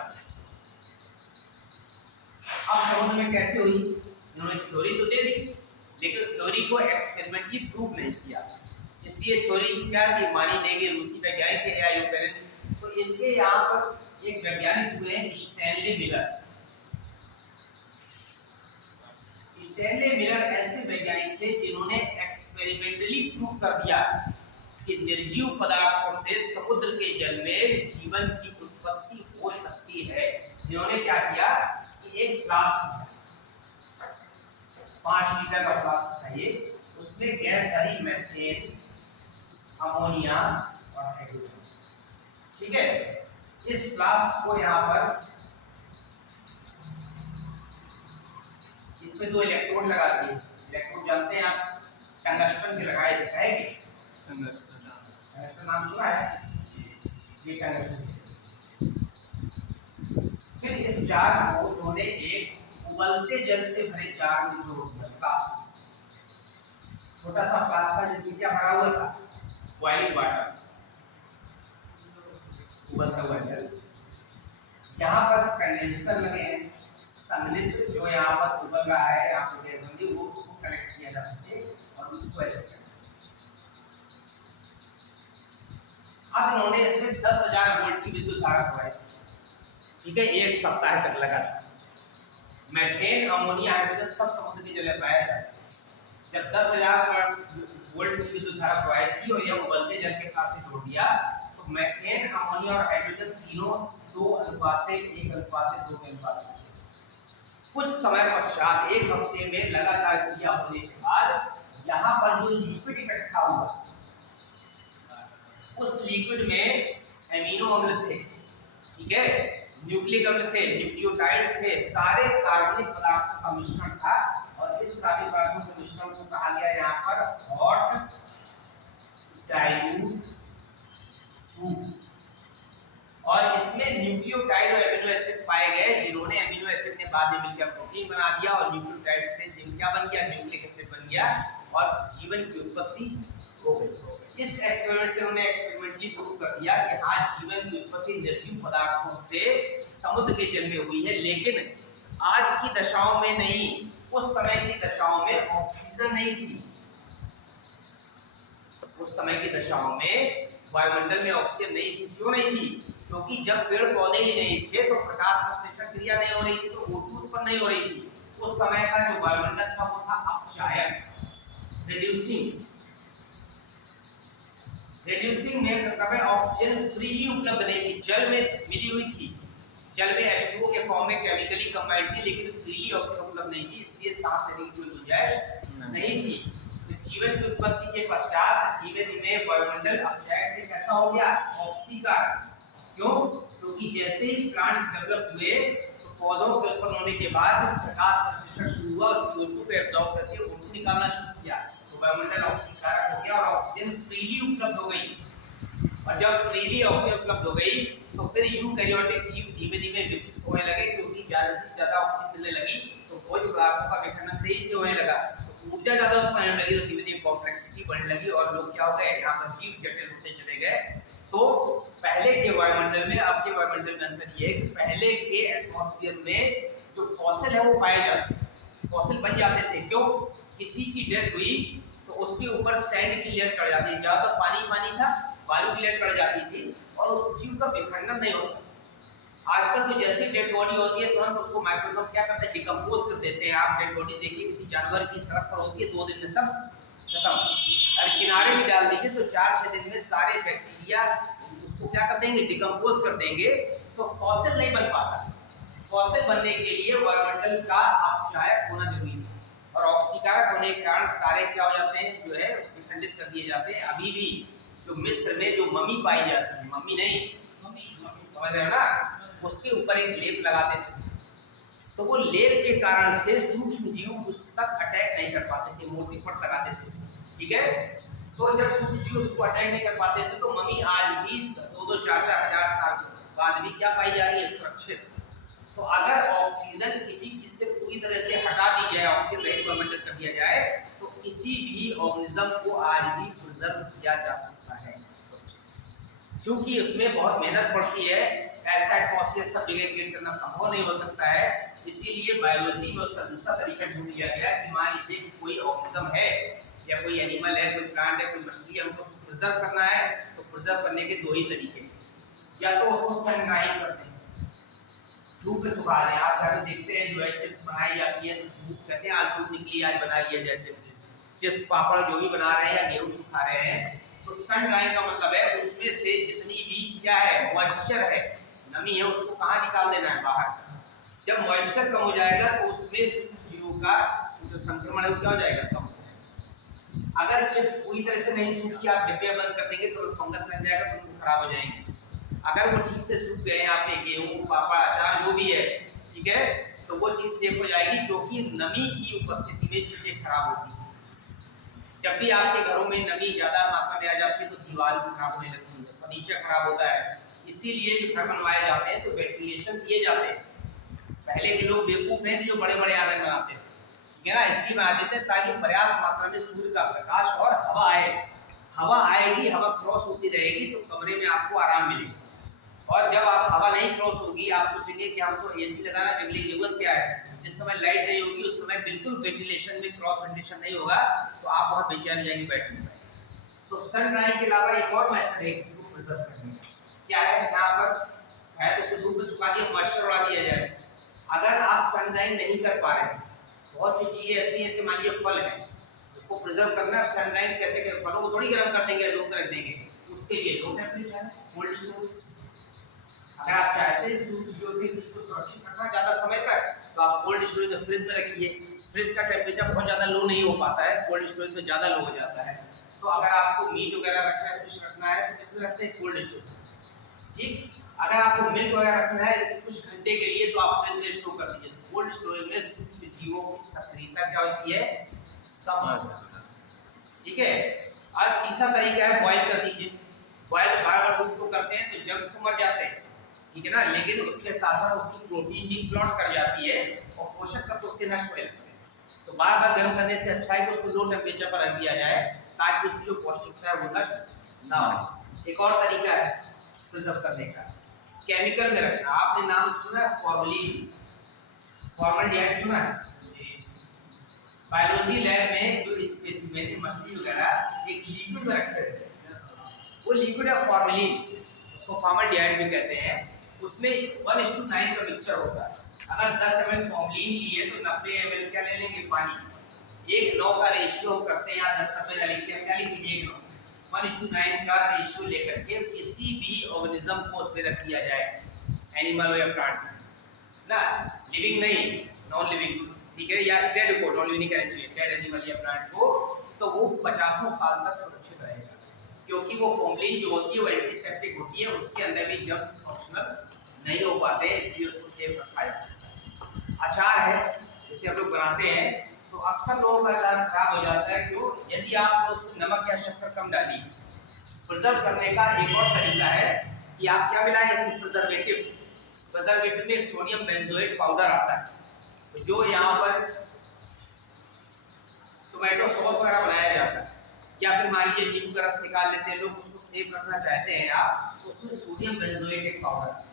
अब समुद्र में कैसे हुई, इन्होंने थ्योरी तो दे दी, लेकिन थ्योरी को एक्सपेरिमेंटली प्रूव नहीं किया, इसलिए थ्योरी क्या थी, मानी नहीं गई। रूसी वैज्ञानिक थे एआई ओपेरिन, तो इनके यहाँ पर एक वैज्ञानिक हुए स्टैनली मिलर। स्टैनली मिलर ऐसे वैज्ञानिक थे जिन्होंने एक्सपेरिमेंटली प्रूव कर दिया कि निर्जीव पदार्थों से समुद्र के जल में जीवन की उत्पत्ति हो सकती है। इन्होंने क्या किया कि एक फ्लास्क, 5 लीटर का फ्लास्क था ये, उसमें गैस भरी मीथेन, अमोनिया और हाइड्रोजन, ठीक है। इस फ्लास्क को यहाँ पर इसमें 2 इलेक्ट्रोड लगा दिए। इलेक्ट्रोड जानते हैं आप, टंगस्टन के लगाए है कि टंगस्टन नाम सुना है, ये टंगस्टन। फिर इस जार को उन्होंने एक उबलते जल से भरे जार में जोड़ दिया, फ्लास्क, छोटा सा फ्लास्क था जिसमें क्या भरा हुआ था, बॉइलिंग वाटर, उबलता हुआ जल। यहाँ पर कंडेंसर लगे हैं, संघनित्र जो यहाँ पर उबल रहा है, यहाँ पर गैस बन गई, वो उसको कनेक्ट किया जा सके और उसको ऐसे करें। अब इन्होंने इसमें 10,000 वोल्ट की विद्युत धारा प्रवाहित की, ठीक है, 1 सप्ताह तक लगातार। मीथेन, अमोनिया, हाइड्रोजन सब समुद्र के जल में पाया जाता है। जब 10,000 वोल्ट की विद्युत धारा प्रवाहित की और यह उबलते जल के साथ से जोड़ दिया, तो मीथेन, अमोनिया और हाइड्रोजन तीनों 2:1:2 के अनुपात में। कुछ समय पश्चात 1 हफ्ते में लगातार क्रिया होने के बाद यहाँ पर जो लिक्विड इकट्ठा हुआ, उस लिक्विड में एमिनो अम्ल थे, ठीक है, न्यूक्लिक अम्ल थे, न्यूक्लियोटाइड थे, सारे कार्बनिक पदार्थों का मिश्रण था। और इस कार्बनिक पदार्थों के मिश्रण को कहा गया यहाँ पर हॉट डाइल्यूट सूप। और इसमें न्यूक्लियोटाइड और एमिनो एसिड पाए गए, जिन्होंने एमिनो एसिड ने बाद में मिलकर प्रोटीन बना दिया और न्यूक्लियोटाइड से क्या बन गया, न्यूक्लिक एसिड बन गया और जीवन की उत्पत्ति हो गई। इस एक्सपेरिमेंट से उन्होंने एक्सपेरिमेंटली प्रूव कर दिया कि हाँ, जीवन की उत्पत्ति निर्जीव पदार्थों से समुद्र के जल में हुई है, लेकिन आज की दशाओं में नहीं, उस समय की दशाओं में ऑक्सीजन नहीं थी। उस समय की दशाओं में वायुमंडल में ऑक्सीजन नहीं थी। क्यों नहीं थी? क्योंकि जब पेड़ पौधे ही नहीं थे तो प्रकाश संश्लेषण क्रिया नहीं हो रही थी, तो O2 उत्पन्न नहीं हो रही थी। उस समय का जो वायुमंडल था वो था अपचायन, रिड्यूसिंग। रिड्यूसिंग में मतलब ऑक्सीजन फ्रीली उपलब्ध नहीं थी, जल में मिली हुई थी, जल में H2O के फॉर्म में केमिकली कंबाइंड थी, लेकिन फ्रीली ऑक्सीजन उपलब्ध नहीं थी, इसलिए सांस लेने की कोई गुंजाइश नहीं थी। तो जीवन की उत्पत्ति के पश्चात धीमे धीमे वायुमंडल अपचायक से कैसा हो गया, ऑक्सीकरण। क्यों? क्योंकि जैसे ही प्लांट्स डेवलप हुए तो पौधों के उत्पन्न होने के बाद प्रकाश संश्लेषण शुरू हुआ, CO2 को एब्जॉर्ब करके O2 निकालना शुरू किया, तो वायुमंडल ऑक्सीकरण हो गया और ऑक्सीजन फ्रीली उपलब्ध हो गई। और जब फ्रीली ऑक्सीजन उपलब्ध हो गई तो फिर यूकैरियोटिक जीव धीमे धीमे विकसित होने लगे, क्योंकि ज्यादा से ज्यादा ऑक्सीजन मिलने लगी तो भोज्य पदार्थों का विखंडन तेजी से होने लगा, तो ऊर्जा ज्यादा उत्पन्न होने लगी, तो धीमे धीमे कॉम्प्लेक्सिटी बढ़ने लगी और लोग क्या हो गए, यहाँ पर जीव जटिल होते चले गए। तो पहले के वायुमंडल में अब के वायुमंडल में अंतर ये है कि पहले के एटमॉस्फेयर में जो फॉसिल है वो पाए जाते थे, फॉसिल बन जाते थे। क्यों? किसी की डेथ हुई तो उसके ऊपर सैंड की लेयर चढ़ जाती थी, ज्यादातर पानी पानी था, बालू की लेयर चढ़ जाती थी और उस जीव का विखंडन नहीं होता। आजकल तो जैसी डेड बॉडी होती है तुरंत उसको माइक्रोस्कोप क्या करते हैं, डिकम्पोज कर देते हैं। आप डेड बॉडी देखिए किसी जानवर की, सड़क पर होती है, 2 दिन में सब खत्म। और किनारे भी डाल दीजिए तो 4-6 दिन में सारे बैक्टीरिया उसको क्या कर देंगे, डिकम्पोज कर देंगे, तो फॉसिल नहीं बन पाता। फॉसिल बनने के लिए वायुमंडल का अपचायक होना जरूरी है और ऑक्सीकारक होने के कारण सारे क्या हो जाते हैं, जो है विखंडित कर दिए जाते हैं। अभी भी जो मिस्र में जो मम्मी पाई जाती है, मम्मी नहीं, मम्मी समझ रहे हो ना, उसके ऊपर एक लेप लगा देते थे, तो वो लेप के कारण से सूक्ष्म जीव उस तक अटैक नहीं कर पाते थे, मोटी पट लगा देते थे, ठीक है। तो जब सूक्ष्म जीव उसको अटैक नहीं कर पाते थे तो मम्मी आज भी 2-4 हजार साल बाद भी क्या पाई जा रही है, सुरक्षित। तो अगर ऑक्सीजन किसी चीज से पूरी तरह से हटा दी जाए, ऑक्सीजन रहित वायुमंडल कर दिया जाए, तो किसी भी ऑर्गेनिज्म को आज भी प्रिजर्व किया जा सकता है। क्योंकि उसमें बहुत मेहनत पड़ती है, ऐसा एटमॉस्फेयर सब जगह क्रिएट करना संभव नहीं हो सकता है, इसीलिए बायोलॉजी में उसका दूसरा तरीका ढूंढ लिया गया कि मान लीजिए कोई ऑर्गेनिज्म है या कोई एनिमल है, कोई प्लांट है, कोई मछली है, हमको उसको प्रिजर्व करना है, तो प्रिजर्व करने के 2 ही तरीके, या तो उसको सन ड्राइंग करते हैं, धूप में सुखा रहे हैं। आप घर में देखते हैं जो है चिप्स बनाई जाती है, तो धूप कहते हैं आज धूप निकली, आज बना लिया जाए चिप्स पापड़ जो भी बना रहे हैं या गेहूं सुखा रहे हैं, तो सन ड्राइंग का मतलब है उसमें से जितनी भी क्या है, मॉइस्चर है, नमी है, उसको कहाँ निकाल देना है, बाहर। जब मॉइस्चर कम हो जाएगा तो उसमें सूक्ष्म जीवों का जो संक्रमण है वो क्या हो जाएगा, कम। अगर चिप्स पूरी तरह से नहीं सूखी, आप डिब्बे बंद कर देंगे तो फंगस लग जाएगा, तो खराब हो जाएंगे। अगर वो ठीक से सूख गए, आपने गेहूं पापड़ अचार जो भी है, ठीक है, तो वो चीज़ सेफ हो जाएगी, क्योंकि नमी की उपस्थिति में चीज़ें खराब होती हैं। जब भी आपके घरों में नमी ज़्यादा मात्रा में आ जाती है तो दीवार खराब होने लगती है, फर्नीचर खराब होता है। इसीलिए जो घर बनवाए जाते हैं तो वेंटिलेशन दिए जाते हैं। पहले के लोग बेवकूफ़ नहीं थे जो बड़े बड़े आंगन बनाते थे, ठीक है ना, इसलिए बनाते थे ताकि पर्याप्त मात्रा में सूर्य का प्रकाश और हवा आए। हवा आएगी, हवा क्रॉस होती रहेगी तो कमरे में आपको आराम मिलेगा। और जब आप हवा नहीं क्रॉस होगी, आप सोचेंगे कि हम तो एसी लगाना जंगली जरूरत क्या है। जिस समय लाइट नहीं होगी उस समय बिल्कुल वेंटिलेशन में क्रॉस वेंटिलेशन नहीं होगा तो आप वहाँ बेचैन हो जाएंगे, बैठ नहीं पाएंगे। तो सन ड्राइंग के अलावा एक और मेथड है इसी को प्रिजर्व करने का। क्या है, यहाँ पर है तो उसे धूप में सुखा दिया, मॉइस्चर उड़ा दिया जाए। अगर आप सन ड्राइंग नहीं कर पा रहे हैं, बहुत सी चीजें ऐसी हैं, मान लीजिए फल है, उसको प्रिजर्व करना है, सन ड्राइंग कैसे करें? फलों को थोड़ी गर्म कर देंगे, धूप में रख देंगे। उसके लिए लो टेम्परेचर है, कोल्ड स्टोरेज। अगर आप चाहते हैं सूर्य से चीज को सुरक्षित रखना ज्यादा समय तक, तो आप कोल्ड स्टोरेज में फ्रिज में रखिए। फ्रिज का टेम्परेचर बहुत ज्यादा लो नहीं हो पाता है, कोल्ड स्टोरेज में ज्यादा लो हो जाता है। तो अगर आपको मीट वगैरह रखना है, फिश रखना है, तो किसमें रखते हैं? Cold storage. ठीक, अगर आपको मिल्क वगैरह रखना है कुछ घंटे के लिए, तो आप फ्रिज में स्टोर कर दीजिए। कोल्ड स्टोरेज में सूक्ष्म जीवों की सक्रियता क्या होती है? कम हो जाती है। ठीक है। और तीसरा तरीका है बॉईल कर दीजिए। बॉईल बार-बार दूध को करते हैं तो जर्म्स तो मर जाते हैं, ठीक है ना, लेकिन उसके साथ साथ उसकी प्रोटीन भी क्लॉट कर जाती है और पोषक तत्व उसके नष्ट हो जाते हैं। तो बार-बार गर्म करने से अच्छा है कि उसको लो टेम्परेचर पर रख दिया जाए ताकि उसकी जो पौष्टिकता है वो नष्ट ना हो। एक और तरीका है प्रिजर्व करने का, केमिकल में रखना। आपने नाम सुना है फॉर्मलिन? फॉर्मल्डिहाइड सुना है? बायोलॉजी लैब में जो स्पेसिमेन मछली वगैरह एक लिक्विड में रखे रहते हैं, वो लिक्विड है फॉर्मलिन, उसको फॉर्मल्डिहाइड भी कहते हैं। उसमें 1:9 का मिक्सचर होता है। अगर 10 ml फॉर्मलिन लिए तो 90 ml क्या ले लेंगे? पानी। 1:9 का रेशियो हम करते हैं, यहाँ 10 रुपये लिखते हैं, क्या लिखेंगे? 1:9 का रेशियो लेकर के किसी भी ऑर्गेनिज्म को उसमें रख दिया जाए, एनिमल हो या प्लांट ना, लिविंग नहीं, नॉन लिविंग, ठीक है, या डेड को, नॉन लिविंग कहना चाहिए, डेड एनिमल या प्लांट को, तो वो 50 साल तक सुरक्षित रहेगा। क्योंकि वो फॉर्मलिन जो होती है वो एंटीसेप्टिक होती है, उसके अंदर भी जर्म्स फंक्शनल नहीं हो पाते, इसलिए उसको सेफ रखा जा सकता है। अचार है, जैसे हम लोग बनाते हैं तो अक्सर लोगों का अचार खराब हो जाता है, क्यों? यदि आप उसमें नमक या शक्कर कम डालिए। प्रिजर्व करने का एक और तरीका है कि आप क्या मिलाएं इसमें? प्रिजर्वेटिव। प्रिजर्वेटिव में सोडियम बेंजोएट पाउडर आता है, जो यहाँ पर टोमेटो सॉस वगैरह बनाया जाता है, या फिर मान लीजिए नींबू का रस निकाल लेते हैं लोग, उसको सेफ रखना चाहते हैं आप, तो उसमें सोडियम बेंजोएट एक पाउडर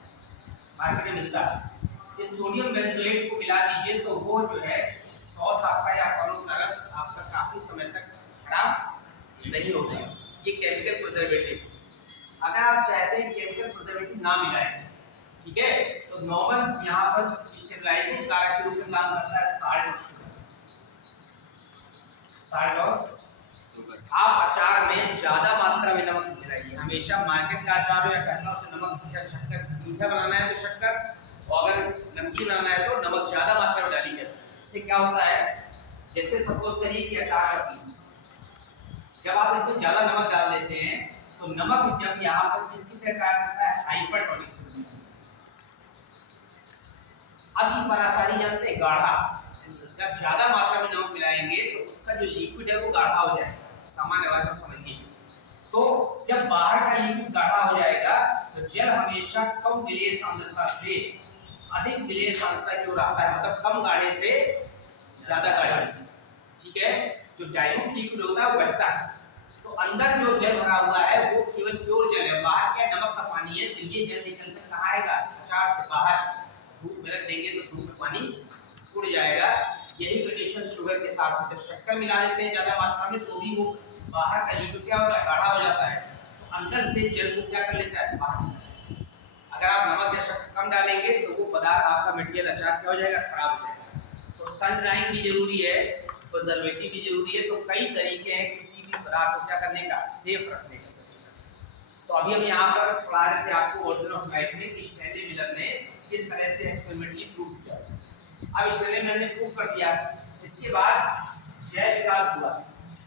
मार्केट में मिलता है। इस सोडियम बेंजोएट को मिला दीजिए तो वो जो है सॉस आपका या फलों का रस आपका काफी समय तक खराब नहीं होगा। ये केमिकल प्रिजर्वेटिव। अगर आप चाहते हैं केमिकल प्रिजर्वेटिव ना मिलाएं, ठीक है, तो नॉर्मल यहाँ पर स्टेबलाइजिंग कारक के रूप में काम करता है साल्ट। साल्ट और आप अचार में ज्यादा मात्रा में नमक मिलाइए। हमेशा मार्केट का अचार हो या घर का, उसे नमक या शक्कर, मीठा बनाना है तो शक्कर, और अगर नमकीन बनाना है तो नमक ज्यादा मात्रा में डाली जाए। इससे क्या होता है, जैसे सपोज करिए कि अचार का पीस, जब आप इसमें ज्यादा नमक डाल देते हैं तो नमक जब यहाँ पर किसकी तरह कार्य करता है? Hypertonic solution. अब ये परासारी जानते हैं, गाढ़ा। जब ज्यादा मात्रा में नमक मिलाएंगे तो उसका जो लिक्विड है वो गाढ़ा हो जाएगा, सामान्य भाषा में समझिए। तो जब बाहर का लिक्विड गाढ़ा हो जाएगा तो जल हमेशा कम विलेय सांद्रता से अधिक विलेय सांद्रता की ओर आता है, मतलब कम गाढ़े से ज्यादा गाढ़ा, ठीक है। जो डाइल्यूट लिक्विड होता है वो बहता है, तो अंदर जो जल भरा हुआ है वो केवल प्योर जल है, बाहर क्या नमक का पानी है, तो ये जल निकलकर कहाँ आएगा? अचार से बाहर। धूप में रख देंगे तो धूप में पानी उड़ जाएगा। यही कंडीशन शुगर के साथ, जब शक्कर मिला देते हैं ज्यादा मात्रा में तो भी वो बाहर का लिक्विड क्या होता है? गाढ़ा हो जाता है, तो अंदर से जल को क्या कर लेता है? बाहर। अगर आप नमक या शक्कर कम डालेंगे तो वो पदार्थ आपका मटेरियल अचार क्या हो जाएगा? खराब हो जाएगा। तो सन ड्राइंग भी जरूरी है, प्रिजर्वेटिव भी जरूरी है। तो कई तरीके हैं किसी भी पदार्थ को क्या करने का? सेफ रखने का। तो अभी हम यहाँ पर पढ़ा रहे थे आपको ऑर्डर ऑफ लाइफ में कि स्टैनली मिलर ने किस तरह से एक्सपेरिमेंटली प्रूव किया। अब स्टैनली मिलर ने प्रूव कर दिया, इसके बाद जैव विकास हुआ।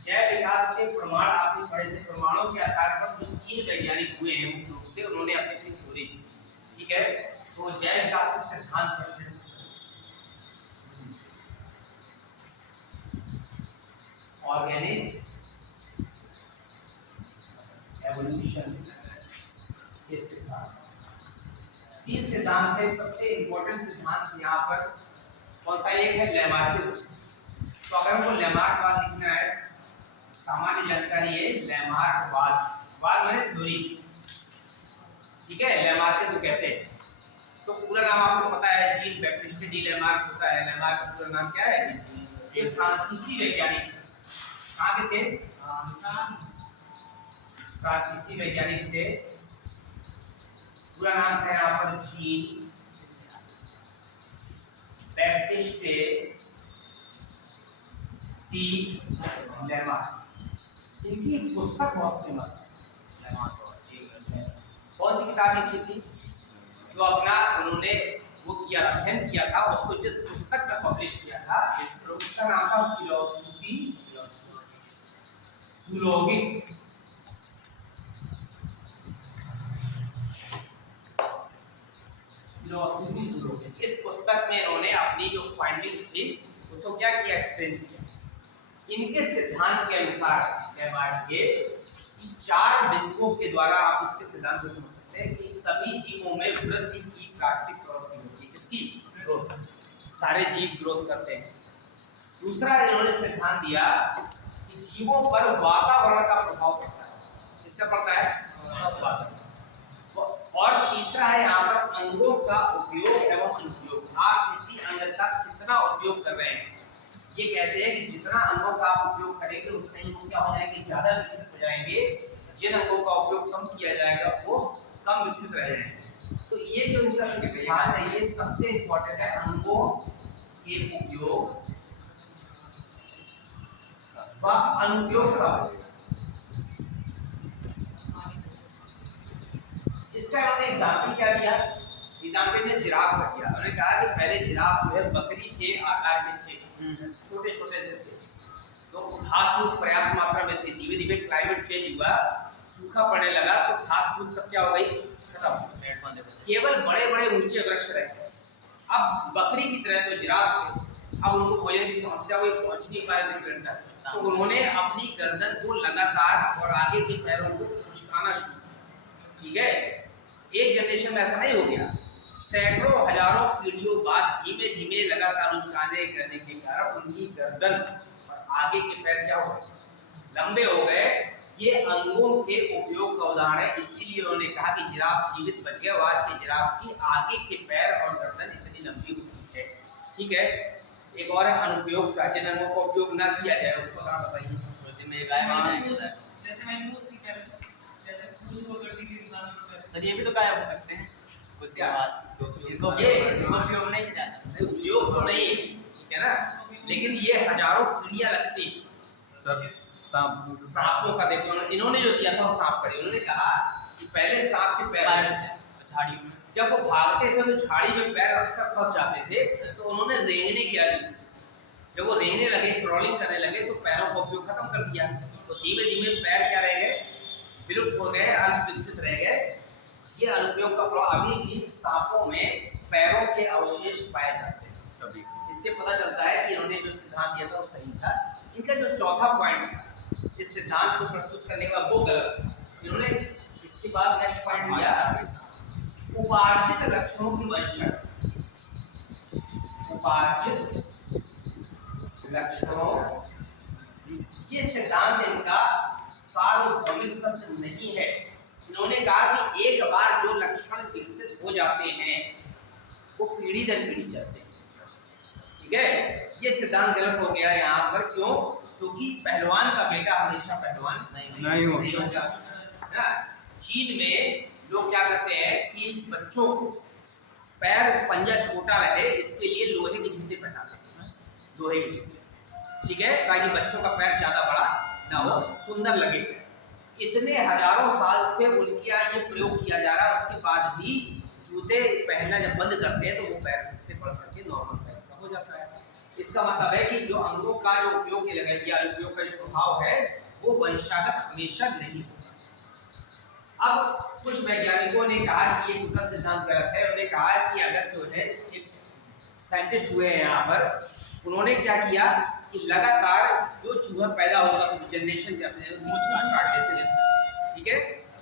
जैव विकास के प्रमाण आपने पढ़े थे, प्रमाणों के आधार पर जो 3 वैज्ञानिक हुए हैं मुख्य रूप से, उन्होंने अपनी थ्योरी, ठीक है, तो जैव विकास के सिद्धांत पर, ऑर्गेनिक एवोल्यूशन के सिद्धांत। 3 सिद्धांत थे। सबसे इंपॉर्टेंट सिद्धांत यहाँ पर कौन सा एक है? लैमार्किज्म। तो अगर हमको लैमार्कवाद लिखना है, सामान्य जानकारी है लैमार्कवाद, वाद माने थ्योरी, ठीक है, लैमार्किज्म कहते हैं। तो पूरा नाम आपको पता है, जीन बैप्टिस्ट डी लैमार्क होता है। लैमार्क का पूरा नाम क्या है? ये फ्रांसीसी वैज्ञानिक, कहाँ के थे? फ्रांसीसी वैज्ञानिक थे। पूरा नाम है यहाँ पर जीन बैप्टिस्ट डी लैमार्क। इनकी पुस्तक बहुत फेमस है। लैमार्क कौन सी किताब लिखी थी? जो अपना उन्होंने वो किया, अध्ययन किया था, उसको जिस पुस्तक में पब्लिश किया था, उसका नाम था फिलॉसफी ज़ूलॉजिक। फिलॉसफी ज़ूलॉजिक। इस पुस्तक में इन्होंने अपनी जो फाइंडिंग्स थी उसको क्या किया? एक्सप्लेन किया। इनके सिद्धांत के अनुसार लैमार्क के 4 बिंदुओं के द्वारा आप इसके सिद्धांत को समझ सकते हैं कि सभी जीवों में वृद्धि की प्राकृतिक प्रवृत्ति होती है। किसकी? ग्रोथ। सारे जीव ग्रोथ करते हैं। दूसरा इन्होंने सिद्धांत दिया कि जीवों पर वातावरण का प्रभाव पड़ता है। किसका पड़ता है? वातावरण। और तीसरा है यहाँ पर अंगों का उपयोग एवं अनुपयोग। आप किसी अंग का कितना उपयोग कर रहे हैं? ये कहते हैं कि जितना अंगों का आप उपयोग करेंगे उतने ही वो क्या हो जाएंगे? ज्यादा विकसित हो जाएंगे। जिन अंगों का उपयोग कम किया जाएगा वो कम विकसित रह जाएंगे। तो ये जो इनका सिद्धांत है ये सबसे इंपॉर्टेंट है, अंगों के उपयोग व अनुपयोग का। इसका इन्होंने एग्जाम्पल क्या दिया? एग्जाम्पल ने जिराफ का दिया। उन्होंने कहा कि पहले जिराफ जो है बकरी के आकार के थे, छोटे छोटे से थे, तो घास फूस पर्याप्त मात्रा में थी। धीरे धीरे क्लाइमेट चेंज हुआ, सूखा पड़ने लगा, तो घास फूस सब क्या हो गई? खत्म। केवल बड़े बड़े ऊंचे वृक्ष रह गए। अब बकरी की तरह तो जिराफ थे, अब उनको भोजन की समस्या हुई, पहुंच नहीं पाए दिन तक। तो उन्होंने अपनी गर्दन को लगातार और आगे के पैरों को उचकाना शुरू किया। ठीक है, एक जनरेशन में ऐसा नहीं हो गया, सैकड़ों हजारों पीढ़ियों बाद धीमे धीमे लगातार उचकाने करने के कारण उनकी गर्दन और आगे के पैर क्या हो गए? लंबे हो गए। ये अंगों के उपयोग का उदाहरण है। इसीलिए उन्होंने कहा कि जिराफ जीवित बच गया। आज के जिराफ की आगे के पैर और गर्दन इतनी लंबी होती है। ठीक है, एक और है अनुपयोग का, जिन अंगों का उपयोग ना किया जाए उसको क्या बताइए? जैसे मैं पूछ थी पहले, जैसे पूछ वो करती थी इंसान को, सर ये भी तो गायब हो सकते हैं कुछ देर बाद। इनको उपयोग नहीं है ज़्यादा, उपयोग तो नहीं, ठीक है ना, लेकिन ये हजारों पीढ़ियां लगती। सर सांपों का देखो, इन्होंने जो दिया था वो सांप पर। इन्होंने कहा कि पहले सांप के पैर झाड़ियों में जब वो भागते थे तो झाड़ी में पैर अक्सर फंस जाते थे, तो उन्होंने रेंगने किया। जब वो रेंगने लगे, क्रॉलिंग करने लगे, तो पैरों का उपयोग खत्म कर दिया। तो धीमे धीमे पैर क्या रह गए? विलुप्त हो गए, अविकसित रह गए। ये अनुपयोग का प्रभाव अभी भी सांपों में पैरों के अवशेष पाए जाते हैं। इससे पता चलता है कि इन्होंने जो सिद्धांत दिया था वो सही था। इनका जो चौथा पॉइंट था इस सिद्धांत को प्रस्तुत करने का, वो गलत था। इन्होंने इसके बाद नेक्स्ट पॉइंट दिया उपार्जित लक्षणों की वंशक। उपार्जित लक्षणों, ये सिद्धांत इनका सार्वभौमिक सत्य नहीं है। इन्होंने कहा कि एक बार जो लक्षण विकसित हो जाते हैं वो पीढ़ी दर पीढ़ी चलते हैं। ठीक है, ये सिद्धांत गलत हो गया यहाँ पर। क्यों? क्योंकि पहलवान का बेटा हमेशा पहलवान नहीं होता। चीन में लोग क्या करते हैं कि बच्चों को पैर पंजा छोटा रहे इसके लिए लोहे के जूते पहनाते हैं, लोहे के जूते, ठीक है, ताकि बच्चों का पैर ज्यादा बड़ा ना हो, सुंदर लगे। इतने हजारों साल से उनके यहाँ ये प्रयोग किया जा रहा है, उसके बाद भी जूते पहनना जब बंद करते हैं तो वो पैर से बढ़ करके नॉर्मल साइज का हो जाता है। इसका मतलब है कि जो अंगों का जो उपयोग किया गया, उपयोग का जो प्रभाव है वो वंशागत हमेशा नहीं होता। अब कुछ वैज्ञानिकों ने कहा कि ये पूरा सिद्धांत गलत है। उन्होंने कहा कि अगर जो है एक साइंटिस्ट हुए हैं यहाँ पर, उन्होंने क्या किया कि लगातार जो चूहा पैदा होगा तो जनरेशन जैसे पूंछ काट देते थे, ठीक है।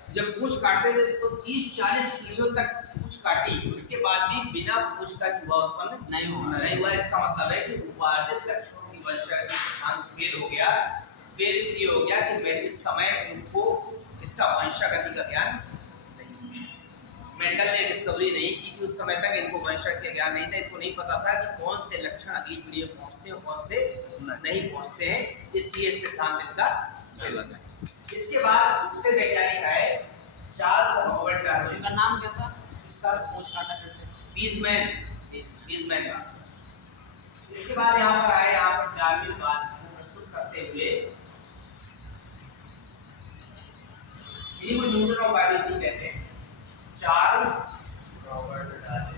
जब पूंछ काटते थे तो 30-40 पीढ़ियों तक पूंछ काटी, उसके बाद भी बिना पूंछ का चूहा उत्पन्न नहीं हुआ। इसका मतलब है कि उपार्जित लक्षणों की वंशावली सिद्धांत फेल हो गया। फेल इसलिए हो गया कि मैं इस समय उनको इसका वंशागति का ज्ञान नहीं, मेंडल ने डिस्कवरी नहीं की कि उस समय तक इनको वंशागति का ज्ञान नहीं था। इनको नहीं पता था कि कौन से लक्षण अगली पीढ़ी में पहुंचते हैं और कौन से नहीं पहुंचते हैं, इसलिए सिद्धांत इनका गलत है। इसके बाद दूसरे वैज्ञानिक आए चार्ल्स रॉबर्ट डार्विन। इनका नाम क्या था? इसका पूछ काटा करते बीजमैन का। इसके बाद यहाँ पर आए, यहाँ पर डार्विन बात प्रस्तुत करते हुए इन्हीं को न्यूटन ऑफ बायोलॉजी कहते हैं। Charles Robert Darwin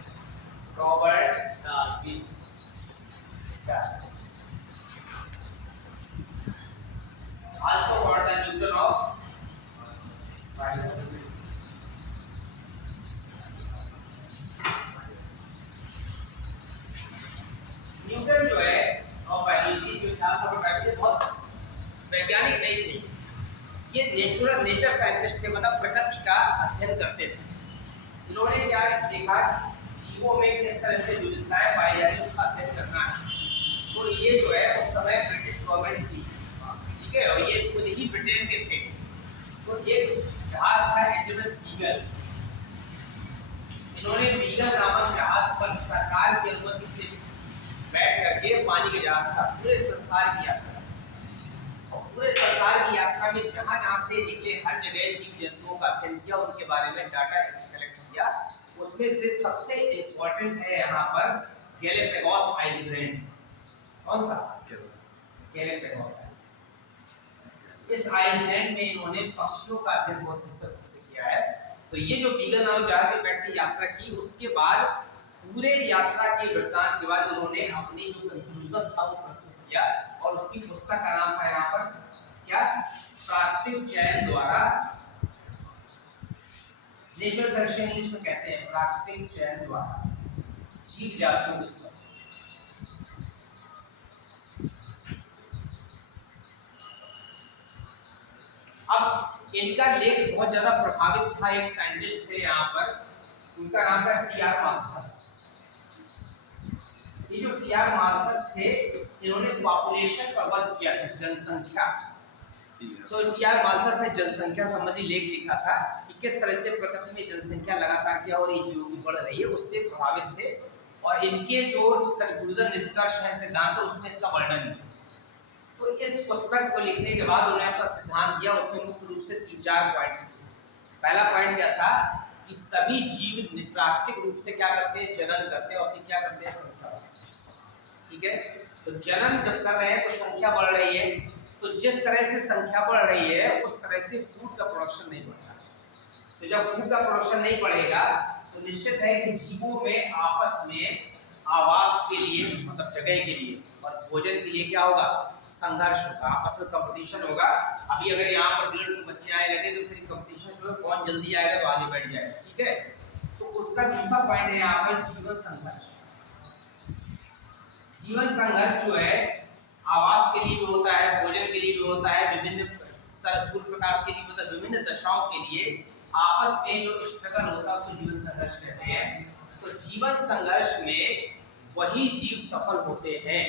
also called the Newton of biology. Newton जो है और बायोलॉजी जो चार्ल्स रॉबर्ट डार्विन बहुत वैज्ञानिक नहीं थे, ये नेचर साइंटिस्ट थे, मतलब प्रकृति का अध्ययन करते थे। इन्होंने क्या देखा, जीवों में किस तरह से विविधताएं पाई जाती है उसका अध्ययन करना है। तो ये जो है उस समय ब्रिटिश गवर्नमेंट थी, ठीक है, और ये खुद ही ब्रिटेन के थे। तो एक जहाज था HMS बीगल। इन्होंने बीगल नामक जहाज पर सरकार की अनुमति से बैठ करके पानी के जहाज था पूरे संसार की यात्रा, और पूरे संसार की यात्रा में जहां से निकले हर जगह जीव जंतुओं का अध्ययन किया, उनके बारे में डाटा कलेक्ट किया। उसमें से सबसे इम्पोर्टेंट है यहाँ पर गैलापागोस आइलैंड। कौन सा? गैलापागोस। इस आइलैंड में इन्होंने पक्षियों का अध्ययन बहुत विस्तृत रूप से किया है। तो ये जो बीगल नामक जहाज में बैठ के यात्रा की, उसके बाद पूरे यात्रा के वृत्तांत के बाद उन्होंने अपनी जो कंक्लूजन था वो प्रस्तुत किया, और उसकी पुस्तक का नाम था यहाँ पर क्या, प्राकृतिक चयन द्वारा, नेचुरल सिलेक्शन इंग्लिश में कहते हैं, प्राकृतिक चयन द्वारा जीव जातियों की। अब इनका लेख बहुत ज्यादा प्रभावित था, एक साइंटिस्ट थे यहाँ पर, उनका नाम था टी.आर. माल्थस। ये जो टी.आर. माल्थस थे, इन्होंने पॉपुलेशन पर वर्क किया था, जनसंख्या। तो टी.आर. माल्थस ने जनसंख्या संबंधी लेख लिखा था कि किस तरह से प्रकृति में जनसंख्या लगातार क्या हो रही, जीवों की बढ़ रही है, उससे प्रभावित थे। और इनके जो कंक्लूजन, निष्कर्ष है, सिद्धांत, उसमें इसका वर्णन है। तो इस पुस्तक को लिखने के बाद उन्होंने अपना सिद्धांत दिया। उसमें मुख्य रूप से 3-4 पॉइंट थे। पहला पॉइंट क्या था कि सभी जीव प्राकृतिक रूप से क्या करते हैं, जनन करते हैं, और फिर क्या करते हैं, संख्या बढ़ाते हैं, ठीक है। तो जनन जब कर रहे हैं तो संख्या बढ़ रही है, तो जिस तरह से संख्या बढ़ रही है उस तरह से फूड का प्रोडक्शन नहीं बढ़ रहा। तो जब फूड का प्रोडक्शन नहीं बढ़ेगा तो निश्चित है कि जीवों में आपस में आवास के लिए, मतलब जगह के लिए और भोजन के लिए क्या होगा, संघर्ष होगा, आपस में कंपटीशन होगा। अभी अगर यहाँ पर 150 बच्चे आए लगे तो फिर कंपटीशन होगा, कौन जल्दी आएगा तो आगे बढ़ जाएगा, ठीक है। तो उसका दूसरा पॉइंट है यहाँ पर जीवन संघर्ष। जीवन संघर्ष जो है आवास के लिए भी होता है, भोजन के लिए भी होता है, विभिन्न सूर्य प्रकाश के लिए होता है, विभिन्न दशाओं के लिए आपस में जो स्ट्रगल होता है उसको जीवन संघर्ष कहते हैं। तो जीवन संघर्ष में वही जीव सफल होते हैं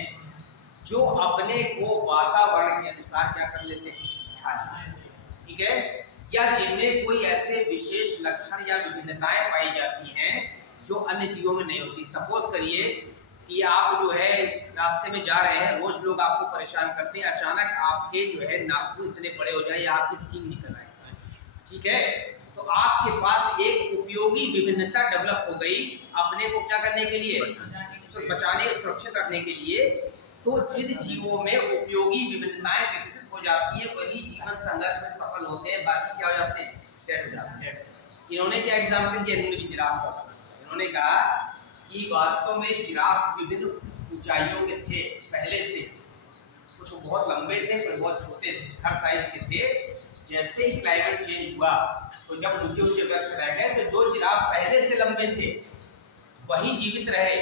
जो अपने को वातावरण के अनुसार क्या कर लेते हैं, ढाल लेते हैं, ठीक है, या जिनमें कोई ऐसे विशेष लक्षण या विभिन्नताएं पाई जाती हैं जो अन्य जीवों में नहीं होती। सपोज करिए कि आप जो है रास्ते में जा रहे हैं, रोज लोग आपको परेशान करते हैं, अचानक आपके जो है नाखून इतने बड़े हो जाए या आपके सींग निकल आए, ठीक है, तो आपके पास एक उपयोगी विभिन्नता डेवलप हो गई अपने को क्या करने के लिए, बचाने, सुरक्षित रखने के लिए। तो जिन जीवों में उपयोगी विभिन्नताएं विकसित हो जाती है वही जीवन संघर्ष में सफल होते हैं, बाकी क्या हो जाते हैं, डेड हो जाते हैं। इन्होंने क्या एग्जाम्पल दिया, इन्होंने भी जिराफ का। इन्होंने कहा कि वास्तव में जिराफ विभिन्न ऊंचाइयों के थे पहले से, कुछ बहुत लंबे थे, कुछ बहुत छोटे थे, हर साइज के थे। जैसे ही क्लाइमेट चेंज हुआ तो जब ऊंचे ऊंचे वृक्ष रह गए तो जो जिराफ पहले से लंबे थे वही जीवित रहे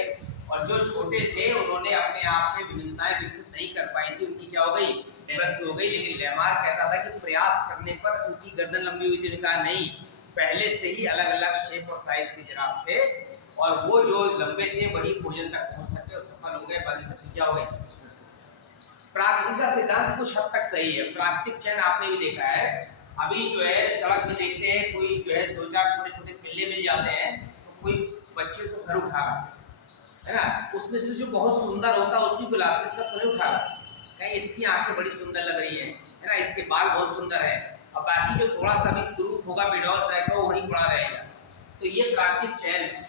और जो छोटे थे उन्होंने अपने आप में विभिन्नताएं विकसित नहीं कर पाई थी, उनकी क्या हो गई, मृत्यु हो गई। लेकिन लेमार्क कहता था कि प्रयास करने पर उनकी गर्दन लंबी हुई थी। उन्होंने कहा नहीं, पहले से ही अलग अलग शेप और साइज के जिराफ थे और वो जो लंबे थे वही भोजन तक पहुंच सके और सफल हो गए, बाकी सब क्या हो गए। प्राकृतिक का सिद्धांत कुछ हद तक सही है। प्राकृतिक चयन आपने भी देखा है, अभी जो है सड़क में देखते हैं कोई जो है दो चार छोटे छोटे पिल्ले मिल जाते हैं तो कोई बच्चे उसको घर उठा लाते है ना, उसमें से जो बहुत सुंदर होता है उसी को लाते सब नहीं उठा लाते, कहीं इसकी आंखें बड़ी सुंदर लग रही है ना, इसके बाल बहुत सुंदर है, और बाकी जो थोड़ा सा भी ग्रुप होगा बेडॉस है वो वहीं पड़ा रहेगा। तो ये प्राकृतिक चयन है।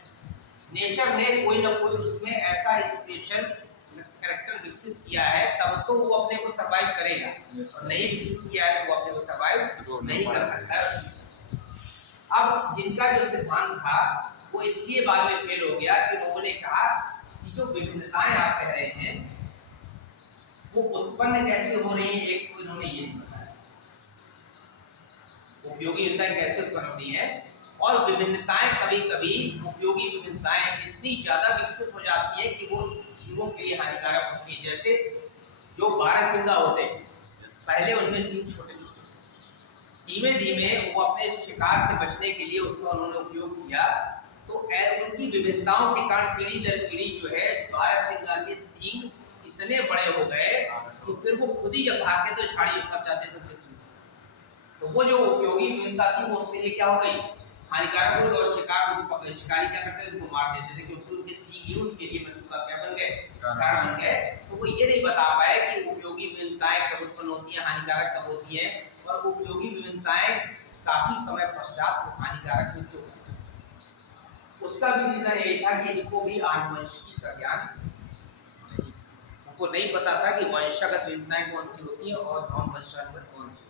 नेचर ने कोई ना कोई उसमें ऐसा स्पेशल कैरेक्टर विकसित किया है, तब तो वो अपने को सरवाइव करेगा, और नहीं विकसित किया है तो वो अपने को सरवाइव नहीं कर सकता। अब इनका जो सिद्धांत था वो इसलिए बाद में फेल हो गया कि लोगों ने कहा कि जो विभिन्नताएं आप कह रहे हैं वो उत्पन्न कैसे हो रही है, एक तो इन्होंने ये नहीं बताया उपयोगी विभिन्नताएं कैसे उत्पन्न होती है, और विभिन्नताएं कभी कभी उपयोगी विभिन्नताएं इतनी ज्यादा विकसित हो जाती है कि वो जीवों के लिए हानिकारक होती है। जैसे जो 12 सिंगा होते हैं, पहले उनमें सींग छोटे छोटे, धीमे धीमे वो अपने शिकार से बचने के लिए उसका उन्होंने उपयोग किया, तो उनकी विभिन्नताओं के कारण पीढ़ी दर पीढ़ी जो है 12 सिंगा के सींग इतने बड़े हो गए कि फिर वो खुद ही जब भागते तो झाड़ी में फंस जाते थे। तो वो जो उपयोगी विभिन्नता थी वो उसके लिए क्या हो गई, हानिकारक हुई, और शिकारी क्या करते थे, उनको मार देते थे क्योंकि उनके सींग ही उनके लिए मृत्यु का क्या बन गए, कारण बन गए। तो वो ये नहीं बता पाए कि उपयोगी विभिन्नताएं कब उत्पन्न होती है, हानिकारक कब होती है, और उपयोगी विभिन्नताएं काफी समय पश्चात वो हानिकारक भी क्यों होती है। उसका भी रीजन यही था कि इनको भी आनुवंशिकी का ज्ञान, उनको नहीं पता था कि वंशगत विभिन्नताएं कौन सी होती है और नॉन वंशानुगत कौन सी होती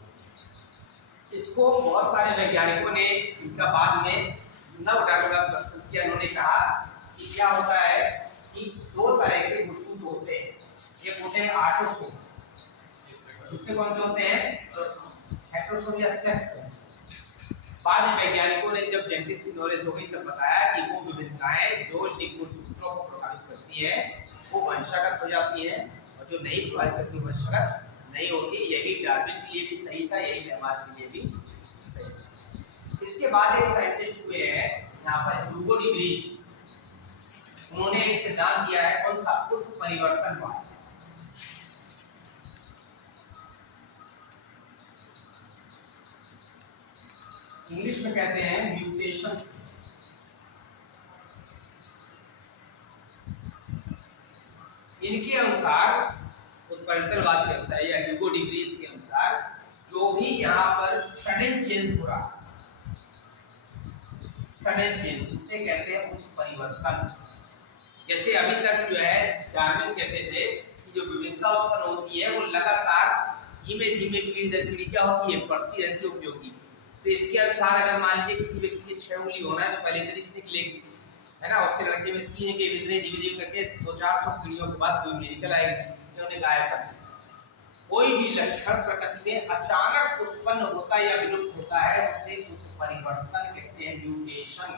है। इसको बहुत सारे वैज्ञानिकों ने इनका बाद में नव डायग्राम प्रस्तुत किया। उन्होंने कहा कि क्या होता है कि दो तरह के गुणसूत्र होते हैं, एक होते हैं ऑटोसोम, दूसरे कौन से होते हैं, हेटेरोसोम या सेक्स। बाद में वैज्ञानिकों ने जब जेनेटिक्स की नॉलेज हो गई तब बताया कि वो विभिन्नताएं जो इन गुणसूत्रों को प्रभावित करती है वो वंशागत हो जाती है, और जो नहीं प्रभावित करती वंशागत नहीं होती। यही डार्विन के लिए भी सही था, यही लेमार्क के लिए भी सही था। इसके बाद एक साइंटिस्ट हुए हैं यहाँ पर ह्यूगो डी व्रीज, उन्होंने एक सिद्धांत दिया है कौन सा, उत्परिवर्तनवाद। इंग्लिश में कहते हैं म्यूटेशन। इनके अनुसार, उत्परिवर्तनवाद के अनुसार या ह्यूगो डी व्रीज के अनुसार, जो भी यहाँ पर सडन चेंज हो रहा, सडन चेंज उसे कहते हैं उत्परिवर्तन। जैसे अभी तक जो है डार्विन कहते थे कि जो विविधता उत्पन्न होती है वो लगातार धीमे धीमे पीढ़ी दर पीढ़ी क्या होती है, बढ़ती रहती है उपयोगी। तो इसके अनुसार अगर मान लीजिए किसी व्यक्ति के 6 उंगली होना है तो पहले इतनी निकलेगी, है ना, उसके लड़के में 3 के इतने धीरे धीरे करके 200-400 पीढ़ियों के बाद 2 उंगली निकल आएगी। उन्होंने कहा ऐसा कोई भी लक्षण प्रकृति में अचानक उत्पन्न होता है या विलुप्त होता है उसे उत्परिवर्तन कहते हैं, म्यूटेशन।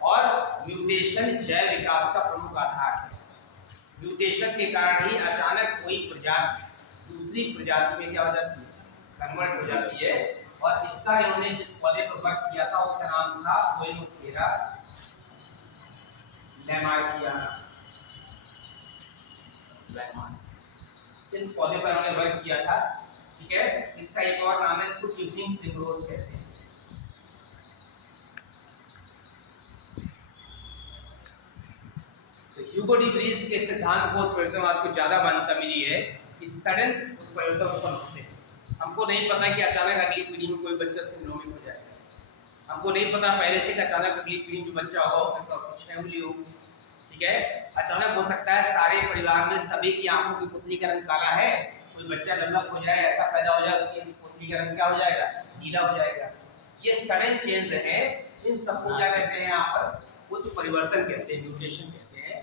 और म्यूटेशन जैव विकास का प्रमुख आधार है। म्यूटेशन के कारण ही अचानक कोई प्रजाति दूसरी प्रजाति में क्या हो जाती है, कन्वर्ट हो जाती है। और इसका इन्होंने जिस पौधे पर वर्क किया था उसका नाम था पोइनोथेरा लैमार्कियाना। इस पौधे पर उन्होंने वर्क किया था, ठीक है। इसका एक और नाम है, इसको इवनिंग प्रिमरोज कहते हैं। तो ह्यूगो डी व्रीज के सिद्धांत को उत्परिवर्तनवाद को ज्यादा मान्यता मिली है कि सडन उत्परिवर्तन उत्पन्न होते हैं। हमको नहीं पता कि अचानक अगली पीढ़ी में कोई बच्चा सिंड्रोमिक हो जाएगा, हमको नहीं पता पहले से कि अचानक अगली पीढ़ी जो बच्चा होगा हो सकता है उसकी 6 उंगली हो, ठीक है। अचानक हो सकता है सारे परिवार में सभी की आंखों की पुतली का रंग काला है, कोई बच्चा लल्लक हो जाए, ऐसा पैदा हो जाए उसकी पुतली का रंग क्या हो जाएगा, नीला हो जाएगा। ये सडन चेंज है, इन सबको क्या कहते हैं यहाँ पर उत्परिवर्तन कहते हैं, म्यूटेशन कहते हैं।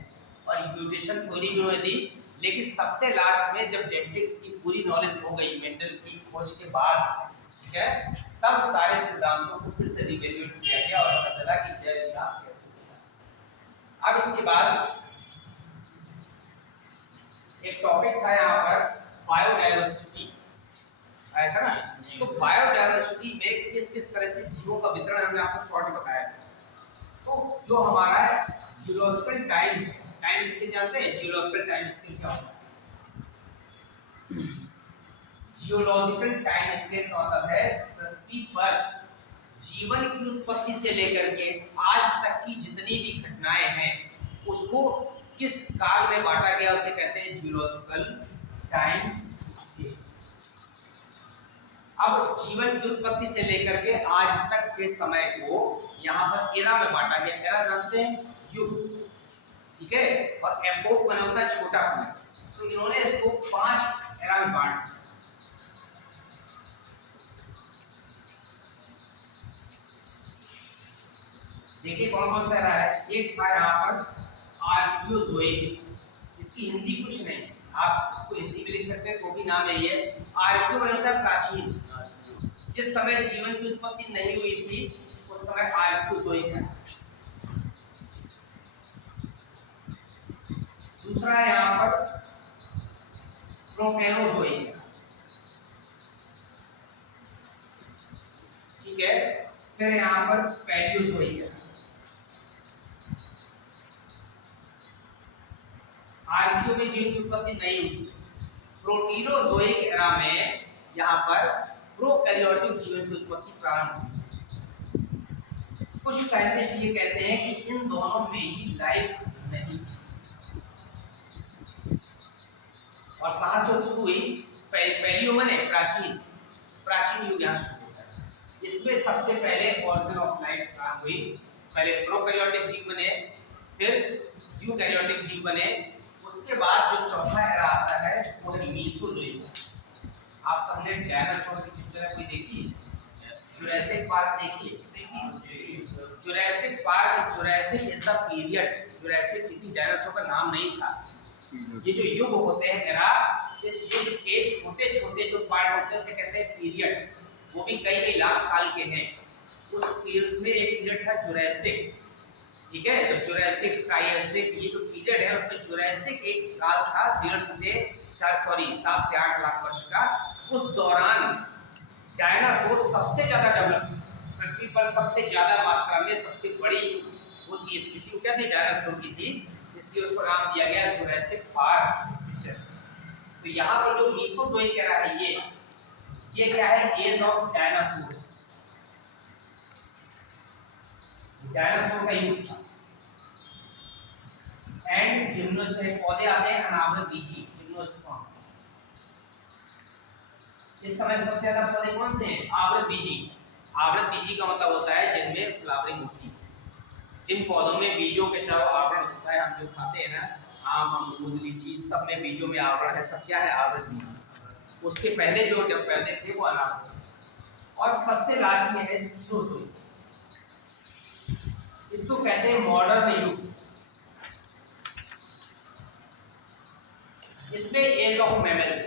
और म्यूटेशन थ्योरी भी हुई थी, लेकिन सबसे लास्ट में जब जेनेटिक्स की पूरी नॉलेज हो गई मेंडल की खोज के बाद, ठीक है, तब सारे सिद्धांतों को फिर से रिवैल्यूएट किया गया और पता चला कि जैव विकास कैसे होता है। अब इसके बाद एक टॉपिक था यहाँ पर बायोडायवर्सिटी आया था ना। तो बायोडायवर्सिटी में किस किस तरह से जीवों का वितरण हमने आपको शॉर्ट में बताया। तो जो हमारा जियोलॉजिकल टाइम स्केल जानते हैं? जियोलॉजिकल टाइम स्केल क्या होता है? जियोलॉजिकल टाइम स्केल का मतलब है पृथ्वी पर जीवन की उत्पत्ति से लेकर के आज तक की जितनी भी घटनाएं हैं उसको किस काल में बांटा गया उसे कहते हैं जियोलॉजिकल टाइम स्केल। अब जीवन की उत्पत्ति से लेकर के आज तक के समय को यहाँ पर एरा में बांटा गया। एरा जानते हैं? युग, ठीक है। और एपोक बना होता है छोटा पीरियड। तो इन्होंने इसको 5 एरा में बांटा। देखिए कौन कौन सा एरा है। एक था यहाँ पर आर्कियोजोइक, इसकी हिंदी कुछ नहीं, आप इसको हिंदी में लिख सकते हैं, तो भी नाम यही है। आर्कियो में होता है प्राचीन, जिस समय जीवन की उत्पत्ति नहीं हुई थी उस समय आर्कियोजोइक है। दूसरा है यहाँ पर प्रोटेरोजोइक, ठीक है। फिर यहाँ पर पैलियोजोइक है। आर्कियो में जीवन की उत्पत्ति नहीं हुई। प्रोटीरोजोइक एरा में यहाँ पर प्रोकैरियोटिक जीवन की उत्पत्ति प्रारंभ हुई। कुछ साइंटिस्ट ये कहते हैं कि इन दोनों में ही लाइफ नहीं, और कहां से शुरू हुई? पैलियो माने प्राचीन युग यहाँ शुरू होता है। इसमें सबसे पहले ऑरिजिन ऑफ लाइफ प्रारंभ हुई। पहले प्रोकैरियोटिक जीव बने, फिर यूकैरियोटिक जीव बने, उसके बाद जो चौथा एरा आता है वो है मीसोजोइक। आप सबने डायनासोर की पिक्चर कोई देखी? जुरासिक पार्क देखी? Jurassic park, Jurassic is the period. Jurassic किसी डायनासोर का नाम नहीं था। ये जो युग होते हैं एरा, इस युग के छोटे छोटे जो पार्ट होते हैं उसे कहते हैं पीरियड, वो भी कई कई लाख साल के हैं। उस पीरियड में एक पीरियड था जुरासिक, ठीक है। तो जुरासिक, ट्रायसिक, ये जो पीरियड है उसमें जुरासिक एक काल था 7 से 8 लाख वर्ष का। उस दौरान डायनासोर सबसे ज्यादा डेवलप, पृथ्वी पर सबसे ज्यादा मात्रा में सबसे बड़ी वो थी स्पीशीज, वो क्या थी? डायनासोर की थी, इसलिए उसको नाम दिया गया जुरासिक पार्क इस पिक्चर। तो यहाँ पर जो मीसोजोइक एरा है ये क्या है? एज ऑफ डायनासोर्स, डायनासोर का युग था। एंड जिम्नोस्पर्म, पौधे आते हैं अनावृत बीजी, जिम्नोस्पर्म। इस समय सबसे ज्यादा पौधे कौन से हैं? आवृत बीजी। आवृत बीजी का मतलब होता है जिनमें फ्लावरिंग होती है, जिन पौधों में बीजों के चारों आवरण होता है। हम जो खाते हैं ना, आम, अमरूद, लीची, सब में बीजों में आवरण है, सब क्या है? आवृत बीजी। उसके पहले जो पौधे थे वो अनावृत। और सबसे लास्ट में है सीनोजोइक, इसको कहते हैं मॉडर्न युग। इसमें एज ऑफ मैमल्स,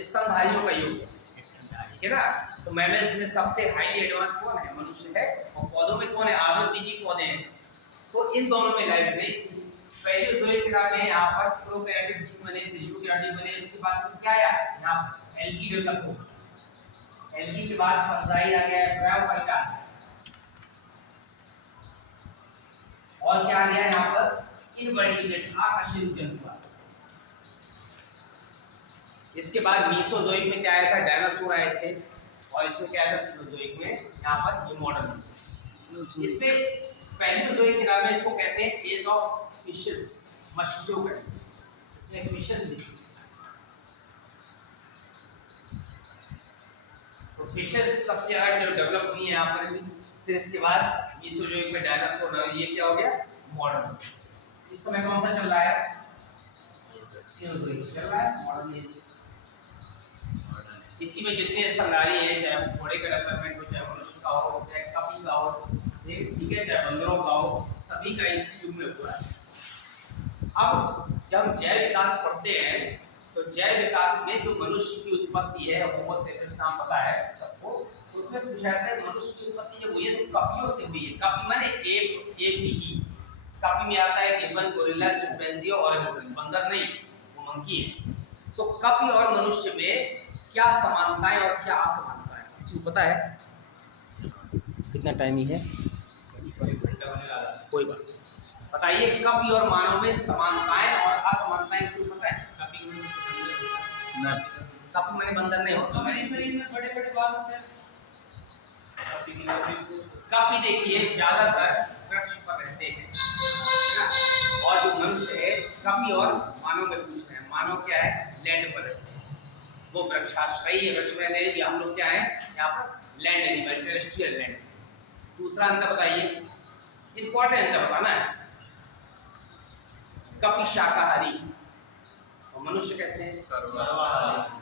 स्तनधारियों का युग, ठीक है ना। तो मैमल्स में सबसे हाईली एडवांस कौन है? मनुष्य है। और पौधों में कौन है? आवृत बीजी पौधे हैं। तो इन दोनों में लाइफ नहीं थी। पैलियोजोइक एरा में यहाँ पर प्रोकैरियोटिक जीव बने, यूकैरियोटिक बने। उसके बाद फिर क्या आया? यहाँ एल्गी डेवलप हुआ। एल्गी के बाद फंजाई आ गया, ब्रायोफाइटा, और क्या आ गया यहाँ पर? इनवर्टिब्रेट्स, आकशेरुकन हुआ। इसके बाद मीसोजोइक में क्या आया था? डायनासोर आए थे। और इसमें क्या आया था? सीनोजोइक में यहाँ पर ये मॉडर्न। इसमें पैलियोजोइक एरा में इसको कहते हैं एज ऑफ फिशेस, मछलियों का। इसमें फिशेस लिखी, तो फिशेस सबसे ज्यादा डेवलप हुई है यहाँ पर भी। फिर इसके बाद मीसोजोइक में डायनासोर, ये क्या हो गया? मॉडर्न। इस समय कौन सा चल रहा है? सीनोजोइक चल रहा है, मॉडर्न एज। इसी में जितने स्तनधारी हैं, चाहे घोड़े का डेवलपमेंट हो, चाहे मनुष्य का हो, चाहे कपी का हो, ठीक है, चाहे बंदरों का हो, सभी का इस युग में हुआ है। अब जब जैव विकास पढ़ते हैं तो जैव विकास में जो मनुष्य की उत्पत्ति है, होमो सेपियंस नाम पता है सबको, उसमें पूछा जाता है मनुष्य की उत्पत्ति जब हुई है तो कपियों से हुई है। कपी माने एक ही। कपी में आता है गिब्बन, गोरिल्ला, चिंपैंजी और ओरेंगुटन। बंदर नहीं, वो मंकी है। तो कपि और मनुष्य में क्या समानताएं और क्या असमानताएं, किसी को पता है? कितना टाइम ही है? कोई बात नहीं। बताइए कपि और मानव में समानताएं और असमानताएं किसी को पता है? कपि माने बंदर नहीं होता, हमारे शरीर में बड़े बड़े बाल होते हैं। कपि देखिए ज्यादातर वृक्ष पर रहते हैं, है ना? और जो मनुष्य है, कपि और मानव में पूछ रहे हैं, मानव क्या है? लैंड पर रहते हैं, वो वृक्षाश्रयी है, वृक्ष में रहे, ये हम लोग क्या है यहाँ पर? Land animal, terrestrial land. दूसरा अंतर बताइए, इंपॉर्टेंट अंतर बताना है। कपि शाकाहारी और मनुष्य कैसे हैं? सर्वाहारी।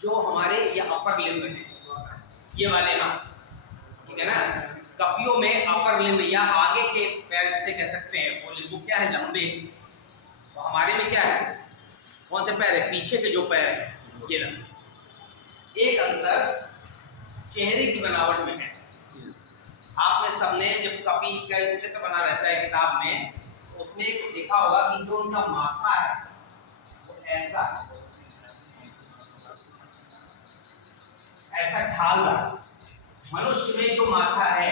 जो हमारे ये अपर लिम्ब है, ये वाले ना, ठीक है ना? कपियों में अपर लिम्ब या आगे के पैर से कह सकते हैं, वो लिम्ब क्या है? लंबे। तो हमारे में क्या है? कौन से पैर है? पीछे के जो पैर है, ये लंबे। एक अंतर चेहरे की बनावट में है। आपने सबने जब कपि का चित्र बना रहता है किताब में, तो उसमें देखा होगा कि जो उनका माथा है वो ऐसा ऐसा ढालदार। मनुष्य में जो माथा है,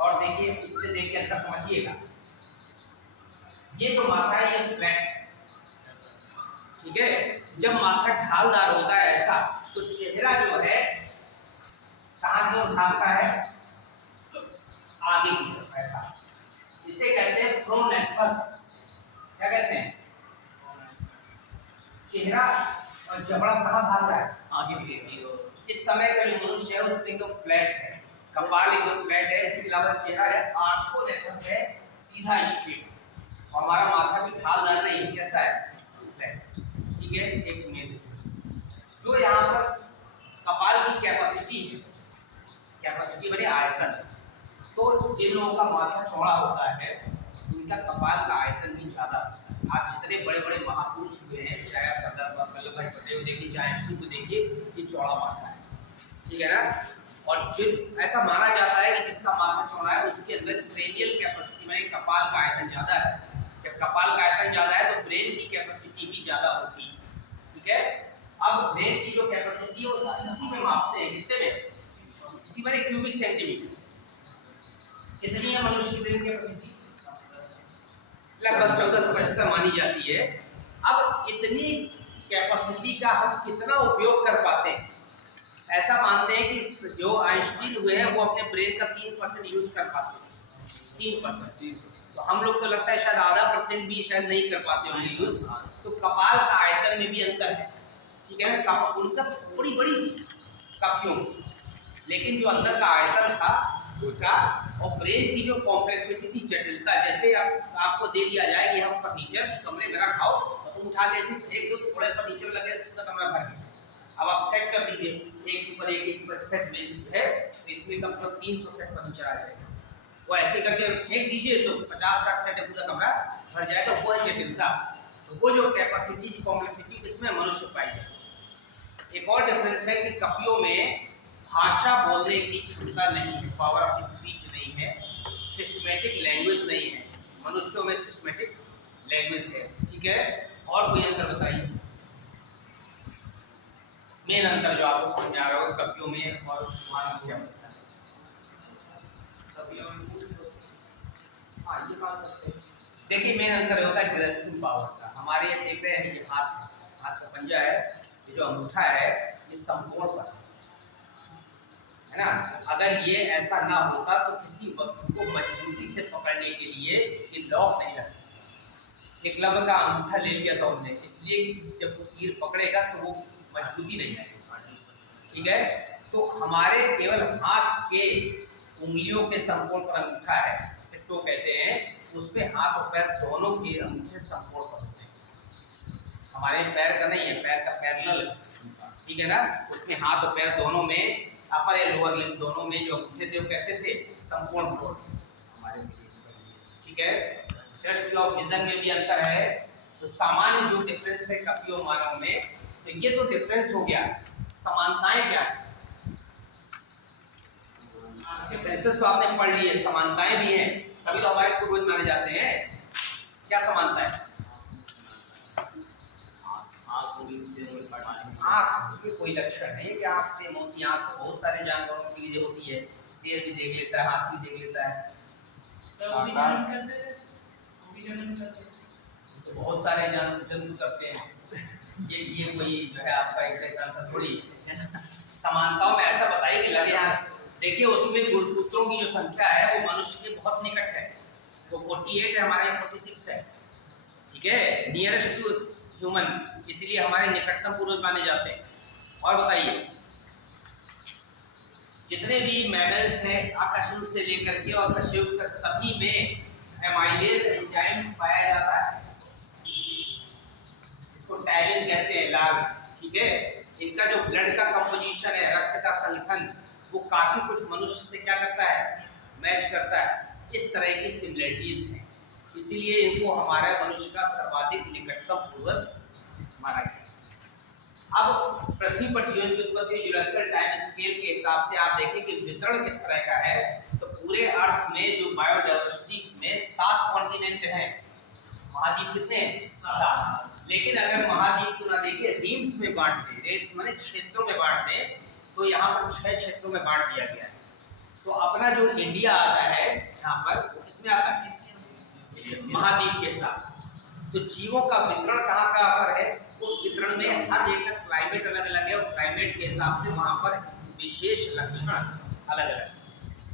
और देखिए इससे देख के अंतर समझिएगा, ये जो माथा है ये फ्लैट है, ठीक है? जब माथा ढालदार होता है ऐसा, तो चेहरा जो है कहाँ की ओर भागता है? आगे की तरफ, ऐसा। इसे कहते हैं प्रोनेक्टस। क्या कहते हैं? चेहरा और जबड़ा कहाँ भाग रहा है? आगे की तरफ। इस समय का जो मनुष्य है उसमें एकदम फ्लैट है, कपाल एकदम फ्लैट है, इसके अलावा चेहरा है आर्थोनेक्टस है, सीधा स्ट्रेट। हमारा माथा भी ढालदार नहीं है, कैसा है? फ्लैट, ठीक है? एक मिनट, जो यहाँ पर कपाल की कैपेसिटी है, कैपेसिटी बने आयतन, तो जिन लोगों का माथा चौड़ा होता है उनका कपाल का आयतन भी ज्यादा होता है। आप जितने बड़े बड़े महापुरुष हुए हैं, चाहे आप सरदार वल्लभ भाई पटेल को देखिए, चाहे आइंस्टीन को देखिए, ये चौड़ा माथा है, ठीक है ना? और जिन ऐसा माना जाता है कि जिसका माथा चौड़ा है उसके अंदर क्रेनियल कैपेसिटी में कपाल का आयतन ज्यादा है। जब कपाल का आयतन ज्यादा है तो ब्रेन की कैपेसिटी भी ज्यादा होती है, ठीक है? अब ब्रेन की जो कैपेसिटी है वो सीसी में मापते हैं, कितने में? सीसी माने क्यूबिक सेंटीमीटर। कितनी है मनुष्य की ब्रेन कैपेसिटी? लगभग 1475 मानी जाती है। अब इतनी कैपेसिटी का हम कितना उपयोग कर पाते हैं? ऐसा मानते हैं कि जो आइंस्टीन हुए हैं वो अपने ब्रेन का 3% यूज कर पाते हैं, 3%। तो हम लोग को लगता है शायद आधा % भी शायद नहीं कर पाते होंगे यूज। तो कपाल का आयतन में भी अंतर है, ठीक है ना? उनका थोड़ी बड़ी थी कपियों, लेकिन जो अंदर का आयतन था उसका, और ब्रेन की जो कॉम्प्लेक्सिटी थी, जटिलता, जैसे आपको दे दिया जाए कि हम फर्नीचर कमरे में रखाओ और तुम उठा के ऐसे फेंक दो, थोड़े फर्नीचर लगे पूरा कमरा भर गया। अब आप सेट कर दीजिए, एक ऊपर एक सेट में है, तो इसमें कम से कम 300 सेट फर्नीचर आ जाएगा। वो ऐसे करके फेंक दीजिए तो 50-60 सेट पूरा कमरा भर जाएगा। वो है जटिलता। तो वो जो कैपेसिटी, कॉम्प्लेक्सिटी इसमें मनुष्य पाई जाए। एक और डिफरेंस है कि कपियों में भाषा बोलने की क्षमता नहीं है, पावर ऑफ स्पीच नहीं है, सिस्टमेटिक लैंग्वेज नहीं है। मनुष्यों में सिस्टमेटिक लैंग्वेज है, ठीक है? और कोई अंतर बताइए, मेन अंतर जो आपको समझ आ रहा होगा कपियों में और मानव में। कपियों में हाँ ये बात सकते हैं। देखिए मेन अंतर होता है ग्रेस्पिंग पावर का। हमारे ये देख रहे हैं, ये हाथ का पंजा है, ये जो अंगूठा है ये संपूर्ण पर है ना? अगर ये ऐसा ना होता तो किसी वस्तु को मजबूती से पकड़ने के लिए ये लॉक नहीं रख सकते। एकलव्य का अंगूठा ले लिया था उन्होंने, इसलिए जब वो तीर पकड़ेगा तो वो मजबूती नहीं आएगी, ठीक है? तो हमारे केवल हाथ के उंगलियों के संपूर्ण पर अंगूठा है, जिसे टो कहते हैं, उस पे हाथ और पैर दोनों के अंगूठे संपूर्ण पर होते हैं। हमारे पैर का नहीं है, पैर का पैरेलल है, ठीक है ना? उसमें हाथ और पैर दोनों में, अपर या लोअर लिम्ब दोनों में जो अंगूठे थे वो कैसे थे? संपूर्ण पर हमारे, ठीक है? दृष्टि और विजन में भी अंतर है। तो सामान्य जो डिफरेंस है कपियों मानव में, तो ये तो डिफरेंस हो गया। समानताएं क्या है? डिफरेंसेस तो आपने पढ़ लिए, समानताएं भी हैं। तभी तो हमारे पूर्वज माने जाते हैं। क्या समानता है? आँख ये कोई लक्षण है कि आँख सेम होती है? आँख तो बहुत सारे जानवरों के लिए होती है, शेर भी देख लेता है, हाथी भी देख लेता है। तो वो भी जनन करते हैं, वो भी जनन करते हैं। तो बहुत सारे जंतु करते हैं। ये कोई जो है आपका एग्जैक्ट आंसर थोड़ी है ना। समानताओं में ऐसा बताइए कि लगे हाथ देखिए, उसमें गुणसूत्रों की जो संख्या है वो मनुष्य के बहुत निकट है। वो 48 है, हमारे यहाँ 46 है। ठीक है, नियरेस्ट टू ह्यूमन, इसीलिए हमारे निकटतम पूर्वज माने जाते हैं। और बताइए, जितने भी मैमल्स हैं अकशेरुक से लेकर के और कशेरुक तक सभी में एमाइलेज एंजाइम पाया जाता है, इसको टैलिन कहते हैं, लाल। ठीक है, इनका जो ब्लड का कंपोजिशन है, रक्त का संगठन, वो काफी कुछ मनुष्य से क्या करता है, मैच करता है। इस तरह की सिमिलरिटीज हैं, इसीलिए इनको हमारे मनुष्य का सर्वाधिक निकटतम पूर्वज माना गया। अब पृथ्वी पर जीवन की उत्पत्ति ज्यूरासिक टाइम स्केल के हिसाब से आप देखें कि वितरण किस तरह का है। तो पूरे अर्थ में जो बायोडायवर्सिटी में 7 कॉन्टिनेंट हैं। महाद्वीप कितने हैं? 7। लेकिन अगर महाद्वीप को ना देखे, रीम्स में बांट दें, रेट्स माने क्षेत्रों में बांट दें, तो यहाँ पर 6 क्षेत्रों में बांट दिया गया है। तो अपना जो इंडिया आता है यहाँ पर, वो किसमें आता है? महाद्वीप के हिसाब से। तो जीवों का वितरण कहाँ कहाँ पर है, उस वितरण में हर जगह का क्लाइमेट अलग अलग है, और क्लाइमेट के हिसाब से वहाँ पर विशेष लक्षण अलग अलग है।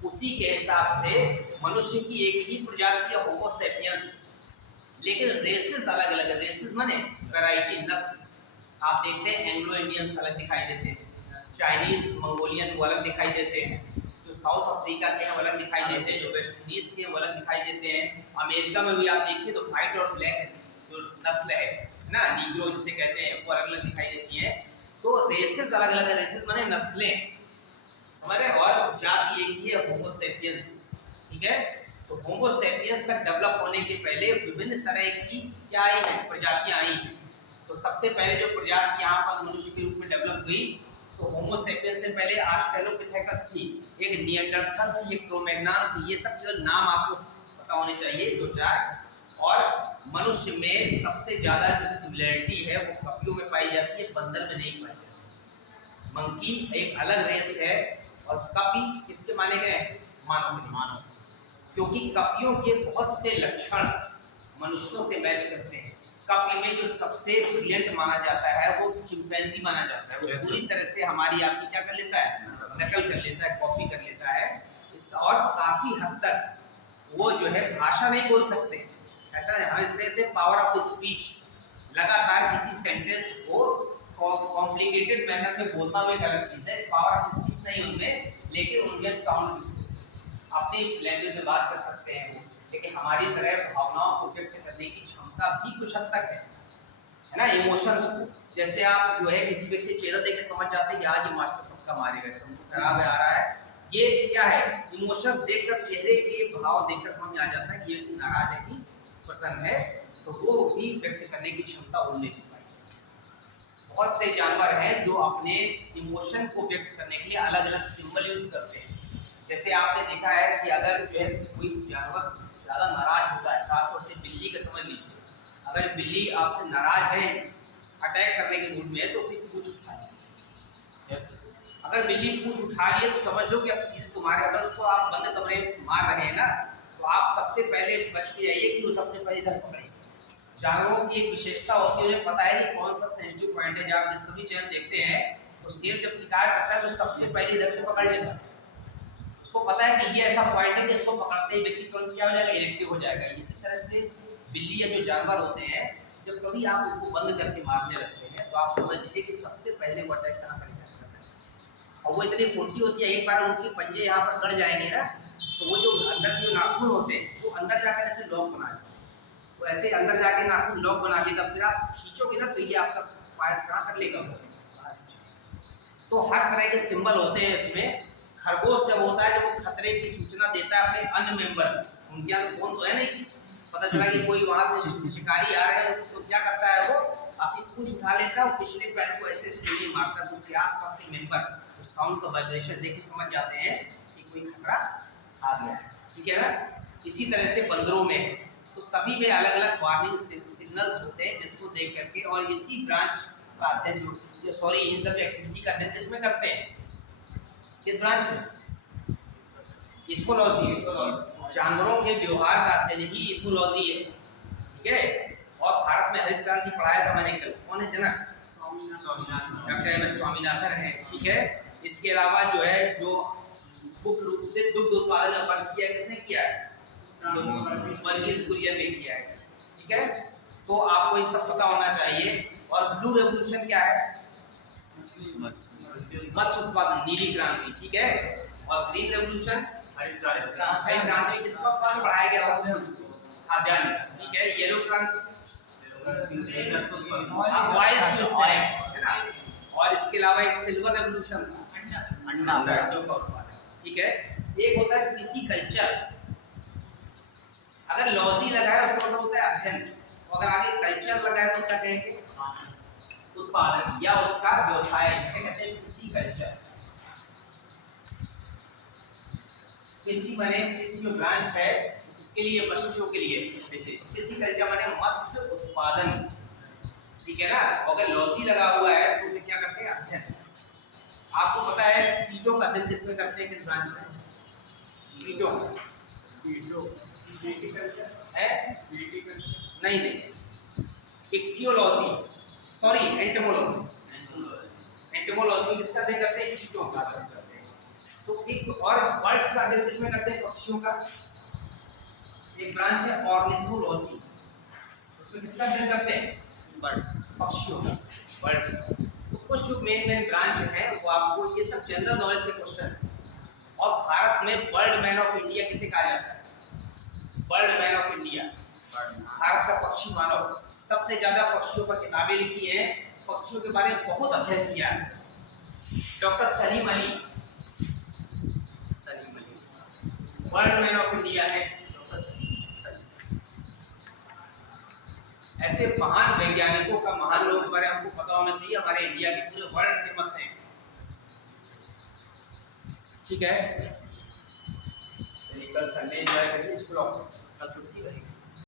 उसी के हिसाब से मनुष्य की एक ही प्रजाति है, होमो सेपियंस, लेकिन रेसेस अलग अलग है। रेसेस माने वैरायटी, नस्ल। आप देखते हैं एंग्लो इंडियंस अलग दिखाई देते हैं, चाइनीज मंगोलियन वो अलग दिखाई देते हैं, जो साउथ अफ्रीका के हैं वो अलग दिखाई देते हैं, जो वेस्ट इंडीज के वो अलग दिखाई देते हैं। अमेरिका में भी आप देखिए तो व्हाइट और ब्लैक जो नस्ल है ना, नीग्रो जिसे कहते हैं, वो अलग अलग दिखाई देती है। तो रेसेस अलग अलग है, रेसेस माने नस्लें, समझ रहे? और जाति एक ही है, होमो सेपियंस। ठीक है, तो होमो सेपियंस तक डेवलप होने के पहले विभिन्न तरह की क्या आई है, प्रजातियां आई हैं। तो सबसे पहले जो प्रजाति यहाँ पर मनुष्य के रूप में डेवलप हुई, तो होमो सेपियंस से पहले ऑस्ट्रेलोपिथेकस थी, एक निएंडरथल थी, एक क्रो-मैग्नन थी। ये सब केवल नाम आपको पता होने चाहिए, 2-4। और मनुष्य में सबसे ज्यादा जो सिमिलरिटी है वो कपियों में पाई जाती है, बंदर में नहीं पाई जाती। मंकी एक अलग रेस है, और कपी किसके माने गए? मानव के। मानव, क्योंकि कपियों के बहुत से लक्षण मनुष्यों से मैच करते हैं। कपी में जो सबसे ब्रिलियंट माना जाता है वो चिंपैंजी माना जाता है। वो पूरी तरह से हमारी आपकी क्या कर लेता है, नकल कर लेता है, कॉपी कर लेता है इसका, और काफी हद तक वो जो है भाषा नहीं बोल सकते। ऐसा हम इसे कहते हैं पावर ऑफ स्पीच, लगातार किसी सेंटेंस को कॉम्प्लिकेटेड मैनर में बोलना वो एक अलग चीज है। पावर ऑफ स्पीच नहीं उनमें, लेकिन उनके साउंड अपनी लैंग्वेज में बात कर सकते हैं वो, लेकिन हमारी तरह भावनाओं को व्यक्त करने की क्षमता भी कुछ हद तक है ना, इमोशंस को। जैसे आप जो है किसी व्यक्ति का चेहरा देख के समझ जाते हैं कि आज ये मास्टर पक्का मारेगा, समझ खराब आ रहा है, ये क्या है, इमोशंस देखकर, चेहरे के भाव देखकर समझ में आ जाता है कि ये व्यक्ति नाराज है कि प्रसन्न है। तो वो भी व्यक्त करने की क्षमता उनमें भी पाई। बहुत से जानवर हैं जो अपने इमोशन को व्यक्त करने के लिए अलग अलग सिंबल यूज करते हैं। जैसे आपने देखा है कि अगर जो है कोई जानवर ज़्यादा नाराज होता है, खासतौर से बिल्ली का समझ लीजिए, अगर बिल्ली आपसे नाराज है, अटैक करने के मूड में है, तो फिर पूंछ उठाए। अगर बिल्ली पूंछ उठा लिए तो समझ लो कि अब चीज़ तुम्हारे, अगर उसको आप बंद कमरे मार रहे हैं ना, तो आप सबसे पहले बच के जाइए कि वो सबसे पहले इधर पकड़े। जानवरों की एक विशेषता होती है, उन्हें पता है कि कौन सा सेंसिटिव पॉइंट है। जब आप डिस्कवरी चैनल देखते हैं तो शेर जब शिकार करता है तो सबसे पहले इधर से पकड़ लेता है। उसको पता है कि ये ऐसा पॉइंट है कि इसको पकड़ते ही व्यक्ति तुरंत क्या हो जाएगा, इरेक्टिव हो जाएगा। इसी तरह से बिल्ली या जो जानवर होते हैं, जब कभी आप उनको बंद करके मारने लगते हैं तो आप समझ लीजिए कि सबसे पहले वो अटैक कहाँ करेगा। और वो इतनी फुर्ती होती है, एक बार उनके पंजे यहाँ पर गड़ जाएंगे ना, तो वो जो अंदर जो नाखून होते हैं वो अंदर जाकर ऐसे लॉक बना लेते हैं। तो ऐसे अंदर जाके नाखून लॉक बना लेगा, फिर आप खींचोगे ना तो ये आपका पार्ट कहाँ कर लेगा। तो हर तरह के सिंबल होते हैं इसमें। खरगोश जब होता है, जब वो खतरे की सूचना देता है अपने अन्य मेंबर, उनके यहाँ तो फोन तो है नहीं, पता चला कि कोई वहां से शिकारी आ रहे हैं, तो क्या करता है वो अपनी पूंछ उठा लेता है और पिछले पैर को ऐसे ऐसे मारता है, दूसरे आसपास के मेंबर साउंड का वाइब्रेशन देख के समझ जाते हैं कि कोई खतरा आ गया है। ठीक है ना, इसी तरह से बंदरों में है। तो सभी में अलग अलग वार्निंग सिग्नल्स होते हैं जिसको देख करके, और इसी ब्रांच का अध्ययन सॉरी इन सब एक्टिविटी का अध्ययन किसमें करते हैं, किस ब्रांच में, इथोलॉजी। जानवरों के व्यवहार का अध्ययन ही इथोलॉजी है, ठीक है। और भारत में हरित क्रांति पढ़ाया था मैंने कल, कौन है जनक, डॉक्टर एम एस स्वामीनाथन है, ठीक है। इसके अलावा जो है जो मुख्य रूप से दुग्ध उत्पादन में वर्क किया है, किसने किया है, वर्गीज कुरियन ने किया है, ठीक है। तो आपको ये सब पता होना चाहिए। और ब्लू रेवोल्यूशन क्या है, मत्स्य उत्पादन, नीली क्रांति, ठीक है। और ग्रीन रेवोल्यूशन हरित क्रांति में किसका उत्पादन बढ़ाया गया था, खाद्यान्न, ठीक है। येलो क्रांति है ना। और इसके अलावा एक सिल्वर रेवोल्यूशन था, अंडों का उत्पादन, ठीक है। एक होता है पिसिकल्चर, अगर लॉजी लगाया उसका मतलब होता है अध्ययन, अगर आगे कल्चर लगाया तो क्या कहेंगे, उत्पादन या उसका व्यवसाय, जिसे कहते हैं पिसिकल्चर। पिसी माने पिसी जो ब्रांच है इसके लिए, मछलियों के लिए, पिसिकल्चर माने मत्स्य उत्पादन, ठीक है ना। अगर लॉजी लगा हुआ है तो फिर क्या करते हैं, अध्ययन। आपको पता है कीटों का अध्ययन किसमें करते हैं, किस ब्रांच में, कीटों है, नहीं, इक्थियोलॉजी, सॉरी एंटोमोलॉजी। एंटोमोलॉजी में किसका अध्ययन करते हैं, कीटों का अध्ययन करते हैं। तो एक और बर्ड्स का अध्ययन किसमें करते हैं, पक्षियों का। एक ब्रांच है ऑर्निथोलॉजी, उसमें किसका अध्ययन करते हैं, बर्ड, पक्षियों का, बर्ड्स। तो कुछ जो मेन ब्रांच है वो आपको ये सब जनरल नॉलेज के क्वेश्चन। और भारत में बर्ड मैन ऑफ इंडिया किसे कहा जाता है, bird man of India, Bharat का पक्षी मानव। सबसे ज्यादा पक्षियों पर किताबें लिखी हैं, पक्षियों के बारे में बहुत अध्ययन किया है doctor Salim Ali bird man of India है डॉक्टर सलीम। ऐसे महान वैज्ञानिकों का, महान लोगों के बारे में हमको पता होना चाहिए, हमारे इंडिया के पूरे वर्ल्ड फेमस हैं, ठीक है। कल संडे एंजॉय करिए स्कूल।